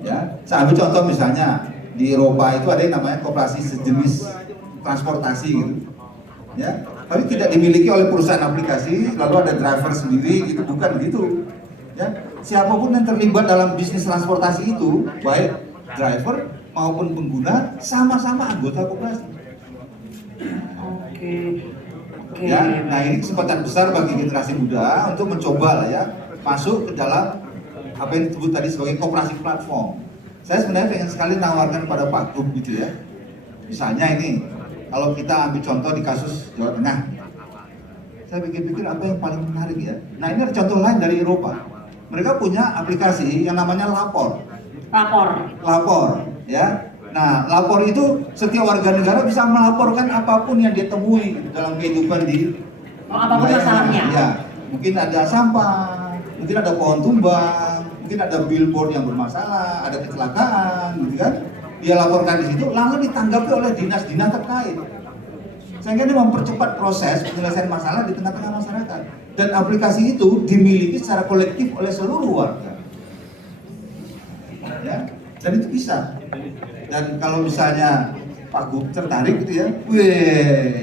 Ya, saya ambil contoh misalnya di Eropa itu ada yang namanya koperasi sejenis transportasi gitu. Ya, tapi tidak dimiliki oleh perusahaan aplikasi, lalu ada driver sendiri gitu, bukan gitu. Ya, siapapun yang terlibat dalam bisnis transportasi itu, baik driver maupun pengguna sama-sama anggota koperasi. Oke. Ya, nah ini kesempatan besar bagi generasi muda untuk mencoba lah ya masuk ke dalam apa yang disebut tadi sebagai koperasi platform. Saya sebenarnya pengen sekali nawarkan pada Pak Gub gitu ya. Misalnya ini, kalau kita ambil contoh di kasus Jawa Tengah, saya pikir-pikir apa yang paling menarik ya. Nah ini ada contoh lain dari Eropa. Mereka punya aplikasi yang namanya Lapor, ya. Nah, lapor itu setiap warga negara bisa melaporkan apapun yang dia temui dalam kehidupan di apapun masalahnya. Ya, mungkin ada sampah, mungkin ada pohon tumbang, mungkin ada billboard yang bermasalah, ada kecelakaan, gitu kan? Dia laporkan di situ, lalu ditanggapi oleh dinas-dinas terkait. Sehingga dia mempercepat proses penyelesaian masalah di tengah-tengah masyarakat. Dan aplikasi itu dimiliki secara kolektif oleh seluruh warga. Ya, dan itu bisa. Dan kalau misalnya Pak Gub tertarik gitu ya,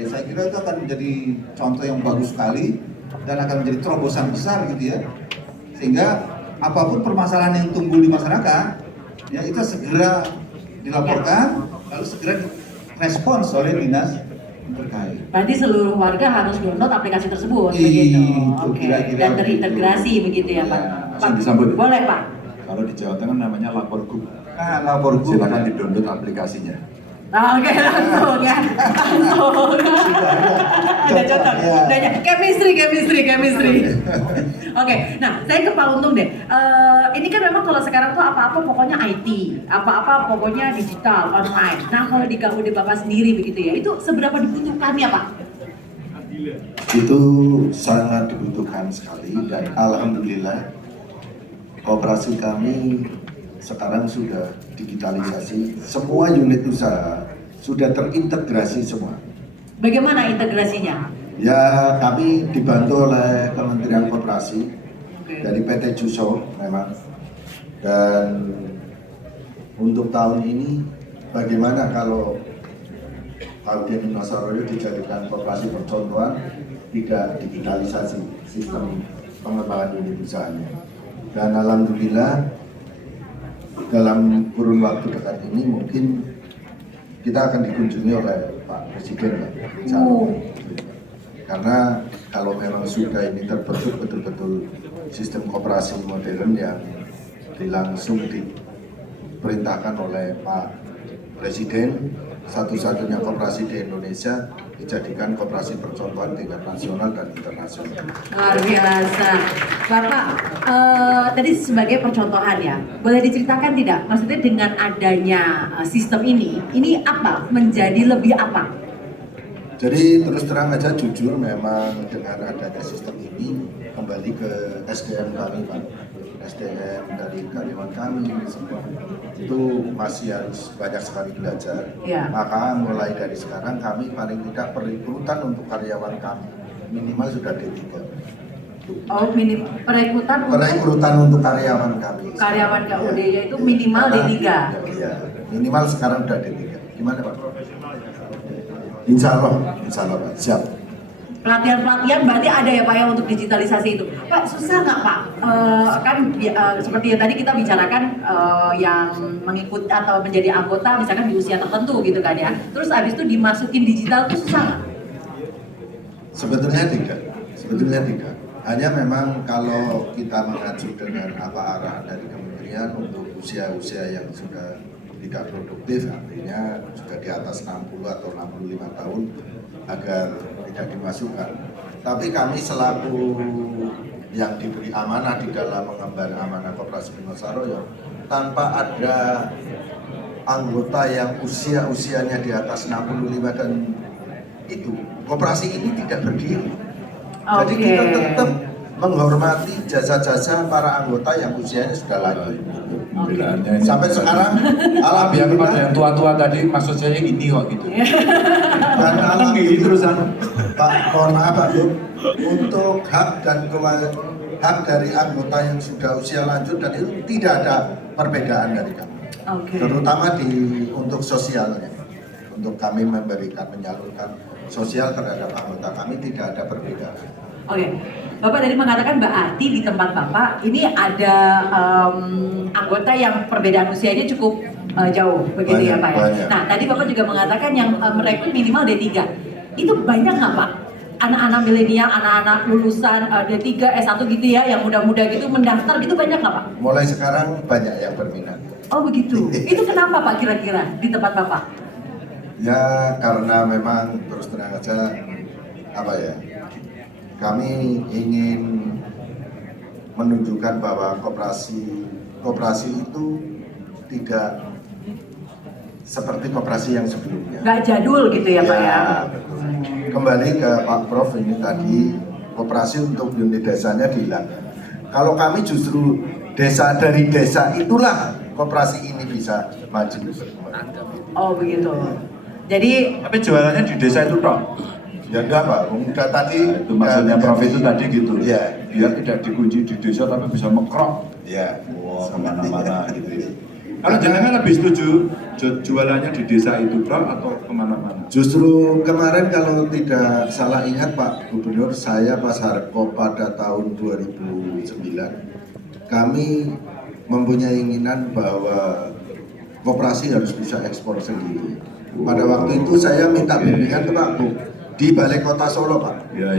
saya kira itu akan menjadi contoh yang bagus sekali dan akan menjadi terobosan besar gitu ya. Sehingga apapun permasalahan yang tumbuh di masyarakat, ya itu segera dilaporkan, lalu segera direspons oleh dinas terkait. Berarti seluruh warga harus download aplikasi tersebut, Itu, begitu. Oke. kira-kira Dan begitu. terintegrasi begitu ya, Pak. Iya. Pak, Disambut. boleh Pak. Kalau di Jawa Tengah namanya lapor gub. Nah, lapor gua. Silakan di-download aplikasinya. Oke, langsung ya, langsung. Udah cocok, Ya. udah chemistry. Oke, nah saya ke Pak Untung deh. Ini kan memang kalau sekarang tuh apa-apa pokoknya IT, apa-apa pokoknya digital, online. Nah kalau di KUD Bapak sendiri begitu ya, itu seberapa dibutuhkannya Pak? Itu sangat dibutuhkan sekali dan alhamdulillah operasi kami sekarang sudah digitalisasi, semua unit usaha sudah terintegrasi semua. Bagaimana integrasinya? Ya kami dibantu oleh Kementerian Koperasi Oke. dari PT Juso memang, dan untuk tahun ini bagaimana kalau KUD Dinosaroyo dijadikan koperasi percontohan, tidak digitalisasi sistem pengembangan unit usahanya. Dan alhamdulillah dalam kurun waktu dekat ini mungkin kita akan dikunjungi oleh Pak Presiden ya, insya Allah. Karena kalau memang sudah ini terbentuk betul-betul sistem koperasi modern yang langsung diperintahkan oleh Pak Presiden, satu-satunya koperasi di Indonesia dijadikan koperasi percontohan tingkat nasional dan internasional. Luar biasa. Bapak, tadi sebagai percontohan ya, boleh diceritakan tidak? Maksudnya dengan adanya sistem ini apa? Menjadi lebih apa? Jadi terus terang aja jujur memang dengan adanya sistem ini kembali ke SDM kami Pak. SDM dari karyawan kami semua itu masih harus banyak sekali belajar. Ya. Maka mulai dari sekarang kami paling tidak perekrutan untuk karyawan kami minimal sudah D3. Oh, Perekrutan untuk karyawan kami. karyawan KUD-nya itu minimal D3. Iya, minimal sekarang sudah D3. Gimana Pak? Insya Allah Pak, siap. Pelatihan berarti ada ya Pak ya untuk digitalisasi itu. Pak, susah nggak Pak? Seperti yang tadi kita bicarakan yang mengikuti atau menjadi anggota misalkan di usia tertentu gitu kan ya. Terus habis itu dimasukin digital itu susah nggak? Sebetulnya tidak. Hanya memang kalau kita mengacu dengan apa arahan dari kementerian untuk usia-usia yang sudah tidak produktif, artinya sudah di atas 60 atau 65 tahun agar tidak dimasukkan. Tapi kami selaku yang diberi amanah di dalam mengemban amanah Koperasi Dinosaroyo, tanpa ada anggota yang usianya di atas 65 dan itu, koperasi ini tidak berdiri. Jadi kita tetap menghormati jasa-jasa para anggota yang usianya sudah lanjut. Pembelaannya ini Sampai sekarang, biar kepada yang alhamdulillah, tua-tua tadi maksud saya gini kok gitu. dan Kan gini terusan. Pak, mohon maaf Pak Bu, untuk hak dan hak dari anggota yang sudah usia lanjut dan itu tidak ada perbedaan dari kami. Oke. Terutama untuk sosialnya, untuk kami menyalurkan sosial terhadap anggota kami tidak ada perbedaan. Oke, Bapak tadi mengatakan berarti di tempat Bapak ini ada anggota yang perbedaan usianya cukup jauh, begitu ya Pak ya? Banyak. Nah, tadi Bapak juga mengatakan yang merekrut minimal D3. Itu banyak nggak Pak? Anak-anak milenial, anak-anak lulusan D3, S1 gitu ya, yang muda-muda gitu mendaftar gitu banyak nggak Pak? Mulai sekarang banyak yang berminat. Oh begitu, itu kenapa Pak kira-kira di tempat Bapak? Ya karena memang terus terang aja apa ya, kami ingin menunjukkan bahwa koperasi itu tidak seperti koperasi yang sebelumnya. Nggak jadul gitu ya Pak ya? Betul. Kembali ke Pak Prof ini tadi, koperasi untuk unit desanya dihilangkan. Kalau kami justru dari desa itulah koperasi ini bisa maju. Oh begitu. Jadi Tapi jualannya di desa itu toh. Ya enggak Pak, udah tadi. Itu maksudnya Prof itu tadi gitu. Iya. Biar tidak dikunci di desa tapi bisa mekrok. Ya. Wah, kemana-mana gitu ya. Kalau jenengan lebih setuju jualannya di desa itu Prof atau kemana-mana? Justru kemarin kalau tidak salah ingat Pak Gubernur, saya pas Harko pada tahun 2009, kami mempunyai keinginan bahwa koperasi harus bisa ekspor sendiri. Pada waktu itu saya minta bimbingan ke Pak Bu di Balai Kota Solo, Pak. Ya.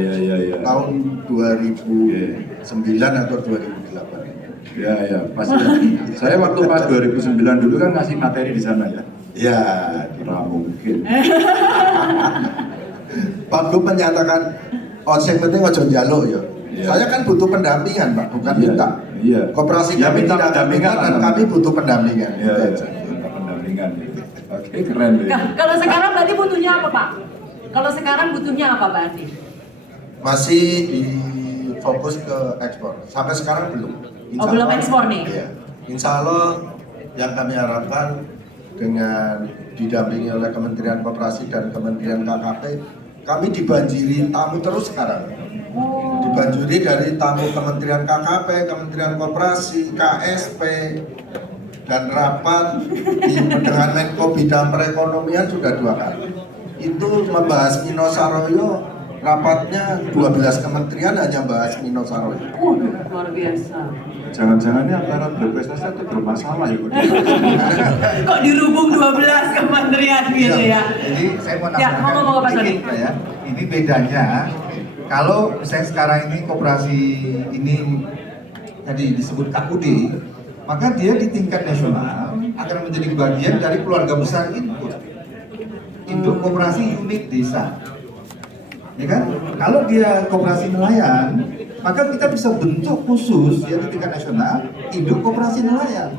Tahun 2009 atau 2008. Ya, pas saya waktu pas 2009 dulu kan ngasih materi di sana ya. Ya, Tidak mungkin. Pak Gub menyatakan, oh yang penting ojo njaluk ya. Iya. Saya kan butuh pendampingan, Pak, bukan Iya, minta. iya. Koperasi Ya, kami minta tidak pendampingan minta dan lah. kami butuh pendampingan. Iya, Itu iya. aja. Minta pendampingan. Oke, keren deh. Kalau sekarang berarti butuhnya apa Pak? Kalau sekarang butuhnya apa Pak Andi? Masih di fokus ke ekspor. Sampai sekarang belum. Oh, belum ekspor nih? Iya. Insya Allah yang kami harapkan dengan didampingi oleh Kementerian Koperasi dan Kementerian KKP, kami dibanjiri tamu terus sekarang. Dibanjiri dari tamu Kementerian KKP, Kementerian Koperasi, KSP, dan rapat dengan Menko Bidang Perekonomian sudah 2 kali. Itu membahas Mino Saroyo, rapatnya 12 kementerian hanya bahas Mino Saroyo. Luar biasa. Jangan-jangan ini antara berprestasi atau bermasalah ya? Kok dirubung 12 kementerian gitu ya? Jadi saya mau Ya, nambahkan ngomong Pak Soni. sedikit, Pak, ya. Ini bedanya kalau misalnya sekarang ini koperasi ini tadi disebut KUD, maka dia di tingkat nasional akan menjadi bagian dari keluarga besar induk koperasi unit desa. Ya kan? Kalau dia koperasi nelayan, maka kita bisa bentuk khusus ya di tingkat nasional induk koperasi nelayan.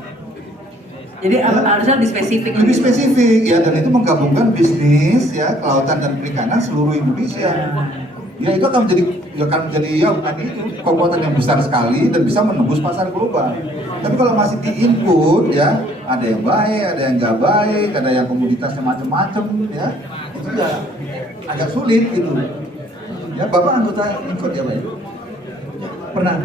Jadi harusnya lebih spesifik. Lebih spesifik ya, dan itu menggabungkan bisnis ya kelautan dan perikanan seluruh Indonesia. Ya itu akan menjadi ya bukan itu kekuatan yang besar sekali dan bisa menembus pasar global. Tapi kalau masih di input ya, ada yang baik, ada yang nggak baik, ada yang komoditasnya macam-macam ya, itu ya agak sulit gitu. Ya Bapak anggota input ya Pak? Pernah,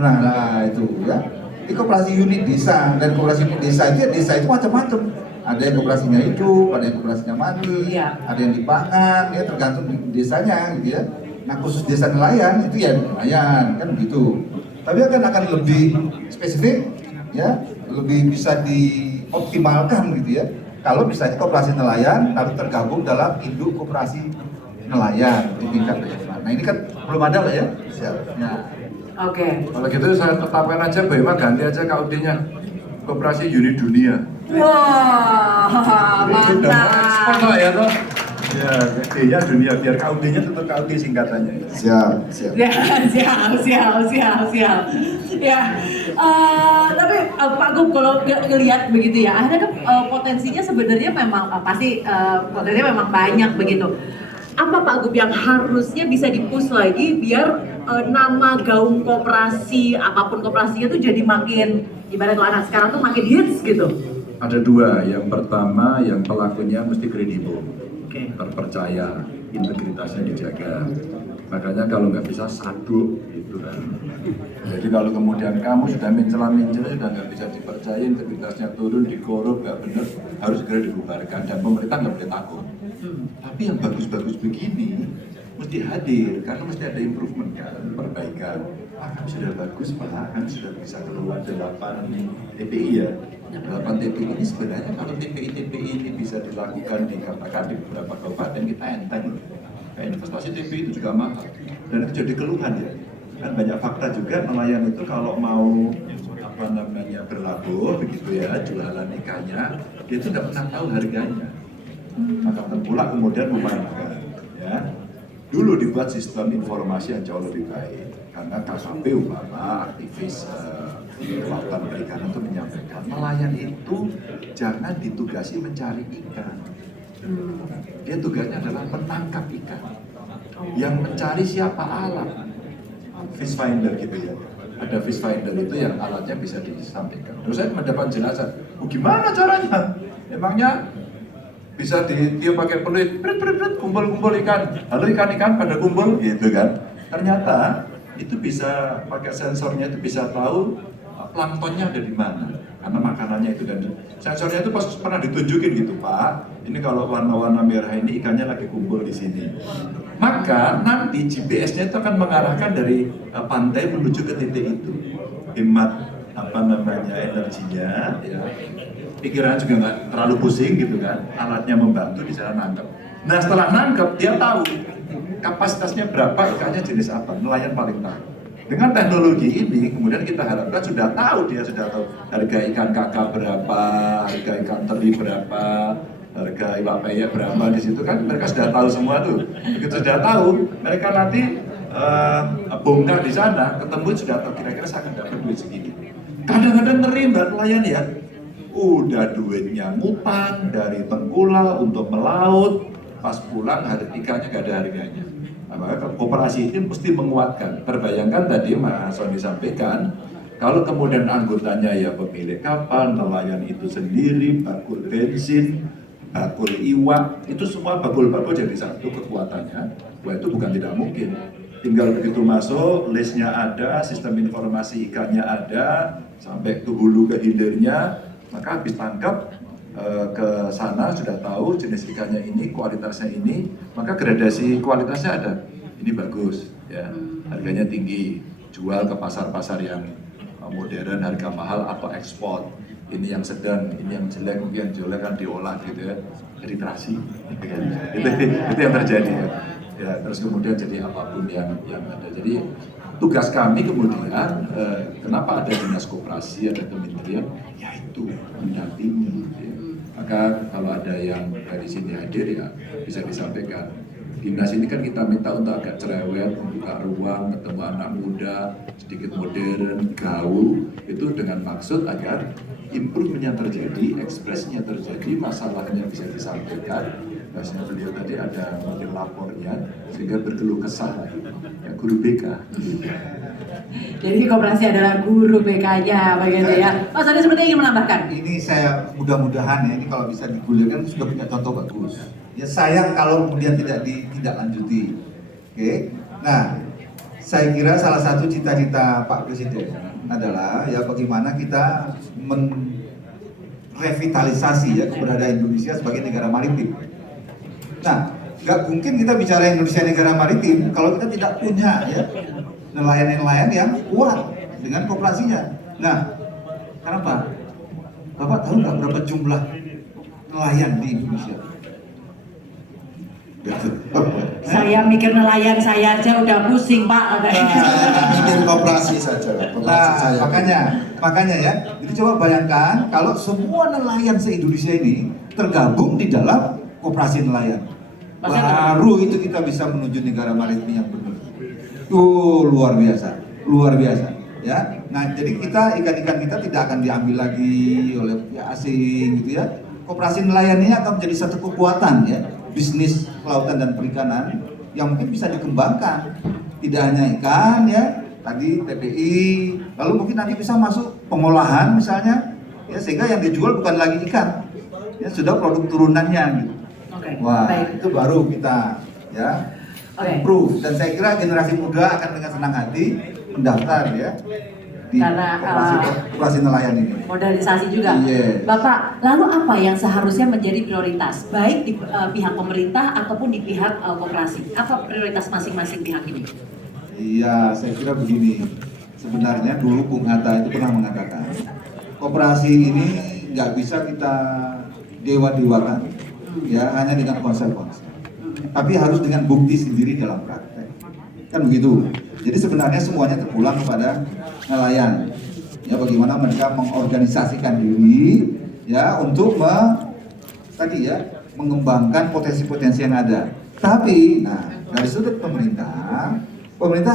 nah itu ya. Di koperasi unit desa, dan koperasi unit desa itu macam-macam. Ada yang koperasinya hidup, ada yang koperasinya mati, Iya. ada yang dipangan, ya tergantung di desanya gitu ya. Nah khusus desa nelayan itu ya nelayan kan begitu. Tapi akan lebih spesifik, ya, lebih bisa dioptimalkan gitu ya. Kalau misalnya koperasi nelayan lalu tergabung dalam induk koperasi nelayan di tingkat nasional. Nah ini kan belum ada lah ya. Siap. Nah, Oke. Kalau gitu saya tetapkan aja Bema ganti aja KUD-nya Koperasi Uni Dunia. Wah, Itu udah mau ekspor mantap. toh ya toh? Ya, D-nya dunia biar KUD-nya tetap KUD singkatannya. Siap. Ya, siap. Ya, tapi Pak Gub kalau ngelihat begitu ya, ada kan potensinya sebenarnya memang pasti potensinya memang banyak begitu. Apa Pak Gub yang harusnya bisa di-push lagi biar nama gaung koperasi apapun koperasinya tuh jadi makin ibarat tuh anak sekarang tuh makin hits gitu. Ada 2, yang pertama yang pelakunya mesti kredibel, Oke. terpercaya, integritasnya dijaga. Makanya kalau nggak bisa saduk gitu kan. Jadi kalau kemudian kamu sudah mencela-mencela sudah nggak bisa dipercaya, integritasnya turun, dikorup, nggak benar, harus segera dibubarkan dan pemerintah nggak boleh takut. Tapi yang bagus-bagus begini mesti hadir karena mesti ada improvement kan, perbaikan. Kami sudah bagus, Pak, kami sudah bisa keluar 8 TPI ya. 8 TPI ini sebenarnya kalau TPI ini bisa dilakukan di katakan di beberapa kabupaten kita enteng. Kayak investasi TPI itu juga mahal dan itu jadi keluhan ya. Kan banyak fakta juga nelayan itu kalau mau berlabuh begitu ya, jualan ikannya, dia itu tidak pernah tahu harganya. Maka terpulak kemudian memanfaatkan ya. Dulu dibuat sistem informasi yang jauh lebih baik karena KKP umpama aktivis kelautan perikanan itu menyampaikan nelayan itu jangan ditugasi mencari ikan, dia tugasnya adalah penangkap ikan, yang mencari siapa alat, fish finder gitu ya. Ada fish finder itu yang alatnya bisa disampaikan. Terus saya mendapat jelasan, gimana caranya? Emangnya bisa dia pakai peluit, kumpul-kumpul ikan, lalu ikan-ikan pada kumpul gitu kan. Ternyata itu bisa pakai sensornya itu bisa tahu planktonnya ada di mana, karena makanannya itu, dan sensornya itu pas pernah ditunjukin gitu, Pak, ini kalau warna-warna merah ini ikannya lagi kumpul di sini. Maka nanti GPS-nya itu akan mengarahkan dari pantai menuju ke titik itu, hemat energinya ya. pikirannya juga nggak terlalu pusing gitu kan, alatnya membantu di sana nangkep. Nah setelah nangkep dia tahu kapasitasnya berapa, ikannya jenis apa, nelayan paling tahu. Dengan teknologi ini kemudian kita harapkan sudah tahu harga ikan kakap berapa, harga ikan teri berapa, harga iwak peyek berapa. Di situ kan mereka sudah tahu semua tuh. Begitu sudah tahu, mereka nanti bongkar di sana, ketemu sudah tahu kira-kira saya akan dapat duit segini. Kadang-kadang ngeri mbak nelayan ya, udah duitnya ngutang dari tengkulak untuk melaut, pas pulang ikannya nggak ada harganya. Nah, maka koperasi ini mesti menguatkan. Terbayangkan tadi Mas Sony sampaikan, kalau kemudian anggotanya ya pemilik kapal, nelayan itu sendiri, bakul bensin, bakul iwak, itu semua bakul-bakul jadi satu kekuatannya. Wah itu bukan tidak mungkin. Tinggal begitu masuk, listnya ada, sistem informasi ikannya ada, sampai ke hulu ke hilirnya, maka habis tangkap ke sana sudah tahu jenis ikannya ini, kualitasnya ini, maka gradasi kualitasnya ada. Ini bagus, ya, harganya tinggi, jual ke pasar-pasar yang modern, harga mahal atau ekspor. Ini yang sedang, ini yang jelek, mungkin yang jelek kan diolah gitu ya, jadi terasi. Itu yang terjadi ya. Ya, terus kemudian jadi apapun yang ada. Jadi tugas kami kemudian kenapa ada dinas koperasi, ada kementerian, yaitu mendampingi. Ya. Maka kalau ada yang dari sini hadir ya bisa disampaikan. Dinas ini kan kita minta untuk agak cerewet, membuka ruang, ketemu anak muda, sedikit modern, gaul, itu dengan maksud agar improve-nya terjadi, ekspresinya terjadi, masalahnya bisa disampaikan. Bahasanya beliau tadi ada mungkin lapornya, sehingga berkeluh kesah lagi. Ya, guru BK. Jadi koperasi adalah guru BK-nya, begitu ya. Mas Adi seperti ingin menambahkan? Ini saya mudah-mudahan ya, ini kalau bisa digulirkan sudah punya contoh bagus. Ya sayang kalau kemudian tidak lanjuti. Oke. Nah, saya kira salah satu cita-cita Pak Presiden adalah ya bagaimana kita merevitalisasi ya keberadaan Indonesia sebagai negara maritim. Nah, nggak mungkin kita bicara Indonesia negara maritim kalau kita tidak punya ya nelayan-nelayan yang kuat dengan koperasinya. Nah, kenapa? Bapak tahu nggak berapa jumlah nelayan di Indonesia? Saya mikir nelayan saya aja udah pusing Pak. Saya mikir koperasi saja. Nah, makanya ya. Jadi coba bayangkan kalau semua nelayan se-Indonesia ini tergabung di dalam koperasi nelayan. Baru itu kita bisa menuju negara maritim yang benar. Luar biasa ya. Nah jadi ikan-ikan kita tidak akan diambil lagi oleh pihak asing gitu ya. Koperasi nelayan ini akan menjadi satu kekuatan ya, bisnis kelautan dan perikanan yang mungkin bisa dikembangkan. Tidak hanya ikan ya, tadi TPI, lalu mungkin nanti bisa masuk pengolahan misalnya ya, sehingga yang dijual bukan lagi ikan ya, sudah produk turunannya gitu. Wah, baik. Itu baru kita ya improve. Dan saya kira generasi muda akan dengan senang hati mendaftar ya di koperasi nelayan ini. Modernisasi juga. Yes. Bapak, lalu apa yang seharusnya menjadi prioritas baik di pihak pemerintah ataupun di pihak koperasi? Apa prioritas masing-masing pihak ini? Iya, saya kira begini. Sebenarnya dulu Bung Hatta itu pernah mengatakan koperasi ini nggak bisa kita dewa-dewakan. Ya hanya dengan konsep-konsep, tapi harus dengan bukti sendiri dalam praktek, kan begitu. Jadi sebenarnya semuanya terpulang kepada nelayan. Ya bagaimana mereka mengorganisasikan diri, ya untuk mengembangkan potensi-potensi yang ada. Tapi, nah dari sudut pemerintah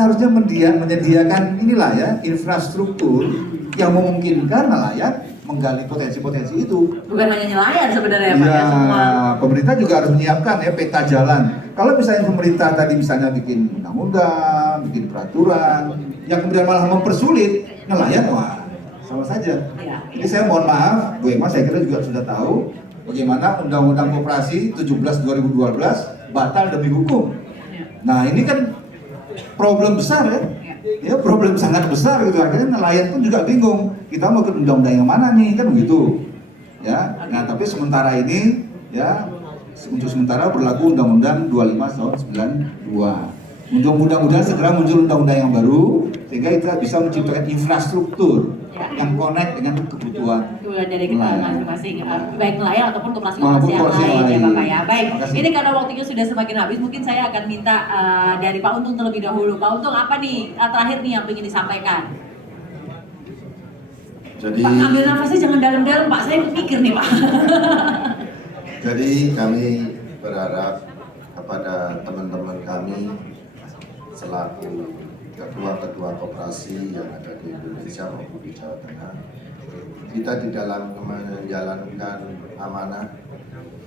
harusnya menyediakan inilah ya infrastruktur yang memungkinkan nelayan menggali potensi-potensi itu. Bukan hanya nelayan sebenarnya Pak ya, semua. Pemerintah juga harus menyiapkan ya peta jalan. Kalau misalnya pemerintah tadi misalnya bikin undang-undang, bikin peraturan, yang kemudian malah mempersulit nelayan, wah sama saja. Ya. Jadi saya mohon maaf, Bu Emma saya kira juga sudah tahu bagaimana Undang-Undang Koperasi 17/2012 batal demi hukum. Nah ini kan problem besar ya. Ya problem sangat besar gitu, akhirnya nelayan pun juga bingung kita mau ke undang-undang yang mana nih kan begitu ya. Nah tapi sementara ini ya untuk sementara berlaku Undang-Undang 25 tahun 92. Mudah-mudahan segera muncul undang-undang yang baru sehingga kita bisa menciptakan infrastruktur yang connect dengan kebutuhan dari kita nelayan. masing-masing, baik nelayan ataupun koperasi Maupun yang koperasi lain ya lain. Bapak ya. Baik, Terima kasih. ini karena waktunya sudah semakin habis, mungkin saya akan minta dari Pak Untung terlebih dahulu. Pak Untung, apa nih terakhir nih yang ingin disampaikan? Jadi Pak, ambil nafasnya jangan dalam-dalam Pak, saya ikut mikir nih Pak. Jadi kami berharap kepada teman-teman kami selaku ketua-ketua koperasi yang ada di Indonesia maupun di Jawa Tengah, kita di dalam menjalankan amanah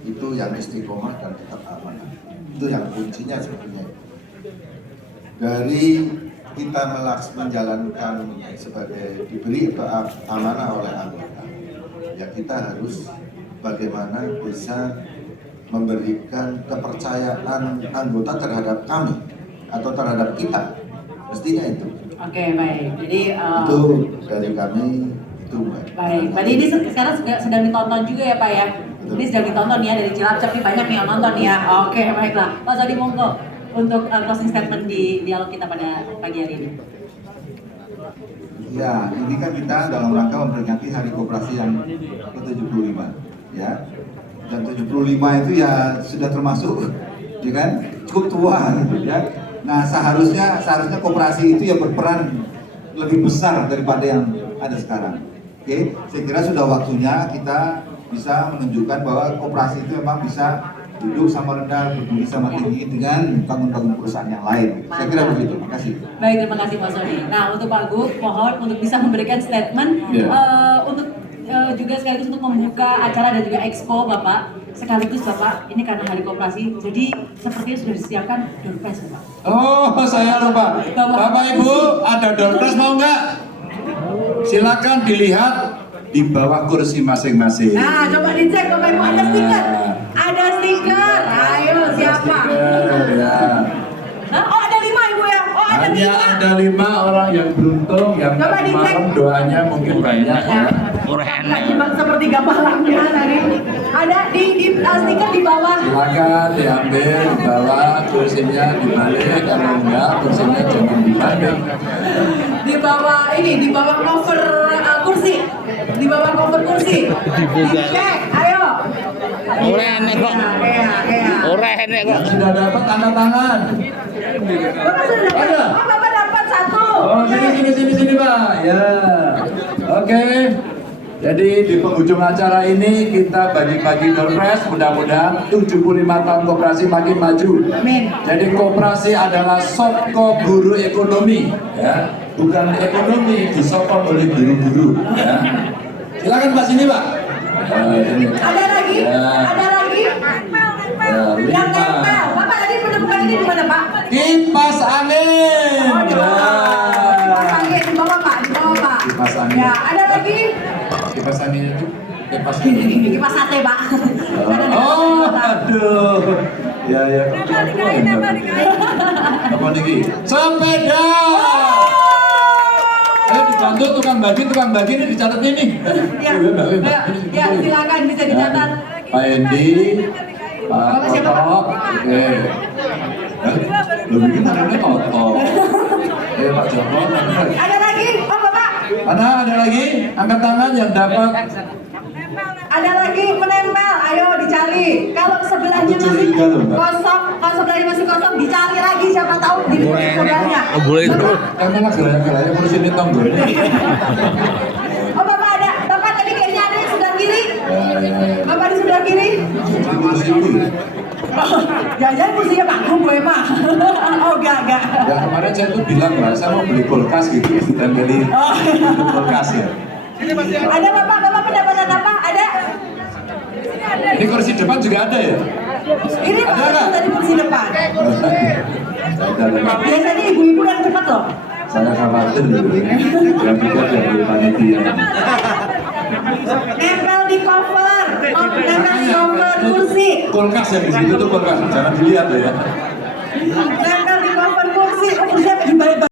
itu yang istiqomah dan tetap amanah. Itu yang kuncinya sebetulnya. Dari kita menjalankan sebagai diberi amanah oleh anggota, ya kita harus bagaimana bisa memberikan kepercayaan anggota terhadap kami atau terhadap kita, mestinya itu. Oke, baik. Jadi Itu dari kami itu Mbak. baik. Berarti ini sekarang sedang ditonton juga ya Pak ya. Ini sedang ditonton ya dari Cilacap nih, banyak nih yang nonton ya. Oke, baiklah. Pak Zodi monggo untuk closing statement di dialog kita pada pagi hari ini. Ya, ini kan kita dalam rangka memperingati Hari Koperasi yang ke-75, ya. Dan 75 itu ya sudah termasuk, ya kan, cukup tua, gitu, ya. Nah, seharusnya koperasi itu ya berperan lebih besar daripada yang ada sekarang. Oke, saya kira sudah waktunya kita bisa menunjukkan bahwa koperasi itu memang bisa duduk sama rendah, berdiri sama tinggi dengan bangun-bangun perusahaan yang lain. Saya kira begitu. Terima kasih. Baik, terima kasih Pak Soni. Nah, untuk Pak Gup, mohon untuk bisa memberikan statement untuk juga sekaligus untuk membuka acara dan juga expo Bapak. Sekaligus Bapak, ini karena Hari Koperasi, jadi sepertinya sudah disiapkan door prize Bapak. Oh, saya lupa. Bapak Ibu, ada door prize mau nggak? Silakan dilihat di bawah kursi masing-masing. Nah, coba dicek Bapak Ibu, ada stiker. Ada stiker. Ayo, siapa? Ya. Hah? Oh, ada 5 Ibu ya? Oh, ada Hanya 5. ada 5 orang yang beruntung, yang Coba tadi dicek. malam doanya mungkin banyak ya. Nggak cuma seperti gambarannya tadi. Ada di stiker di bawah. Silakan diambil di bawah, kursinya dibalik, kalau enggak kursinya jangan dibalik. Di bawah ini, di bawah cover kursi. Di bawah cover kursi. Dicek, ayo. Ora enek kok. Ora enek kok. Yang sudah dapat tanda tangan. Bapak sudah dapat. Ada? Oh, Bapak dapat 1. Oh, sini Pak. Ya. Oke. Jadi di penghujung acara ini kita bagi-bagi door prize, mudah-mudahan 75 tahun koperasi makin maju. Amin. Jadi koperasi adalah soko guru ekonomi, ya, bukan ekonomi disokong oleh guru-guru. Ya. Silakan Pak sini Pak. Sini. Ada lagi? Ya. Ada lagi? Ya, Yang 5. nempel. Bapak tadi menemukan ini di mana Pak? Kipas angin. Oh, di bawah. Kipas angin di bawah Pak, di bawah Pak. Kipas angin. Ya, ada lagi? Kipas angin itu kipas angin. Kipas sate Pak. Oh, aduh. Ya. Apa lagi? Sepeda. Dibantu tukang bagi ini dicatat ini. Ya, silakan bisa dicatat. Pak Endi, Pak Toto, oke. Lu bikin namanya Toto. Pak Joko. Ada lagi? Oh, Bapak. Mana ada lagi? Angkat tangan yang dapat. Ada lagi menempel. Ayo dicari. Kalau sebelahnya Aku masih curiga loh, Mbak. kosong, kalau sebelahnya masih kosong, dicari lagi siapa tahu di sebelahnya. Oh, boleh itu. Karena gelaya-gelaya kursi ini tonggol. Oh, Bapak ada. Bapak tadi kayaknya ada yang sebelah kiri. Ya. Bapak di sebelah kiri. Kursi itu. Jangan kursinya Pak Gum gue mah. Oh, enggak. Ya kemarin saya tuh bilang lah, saya mau beli kulkas gitu, dan beli kulkas ya. Ada Bapak pendapatan apa? Ada? Ini kursi depan juga ada ya? Ini Pak Ada nggak? tadi kursi depan. Saya Biasanya ibu-ibu yang cepat loh. khawatir gitu. Yang tiga dari panitia. Nempel di cover. Nempel di cover kursi. Kulkas yang di situ tuh kulkas, jangan dilihat loh ya. Nempel di cover kursi. Oh, kursi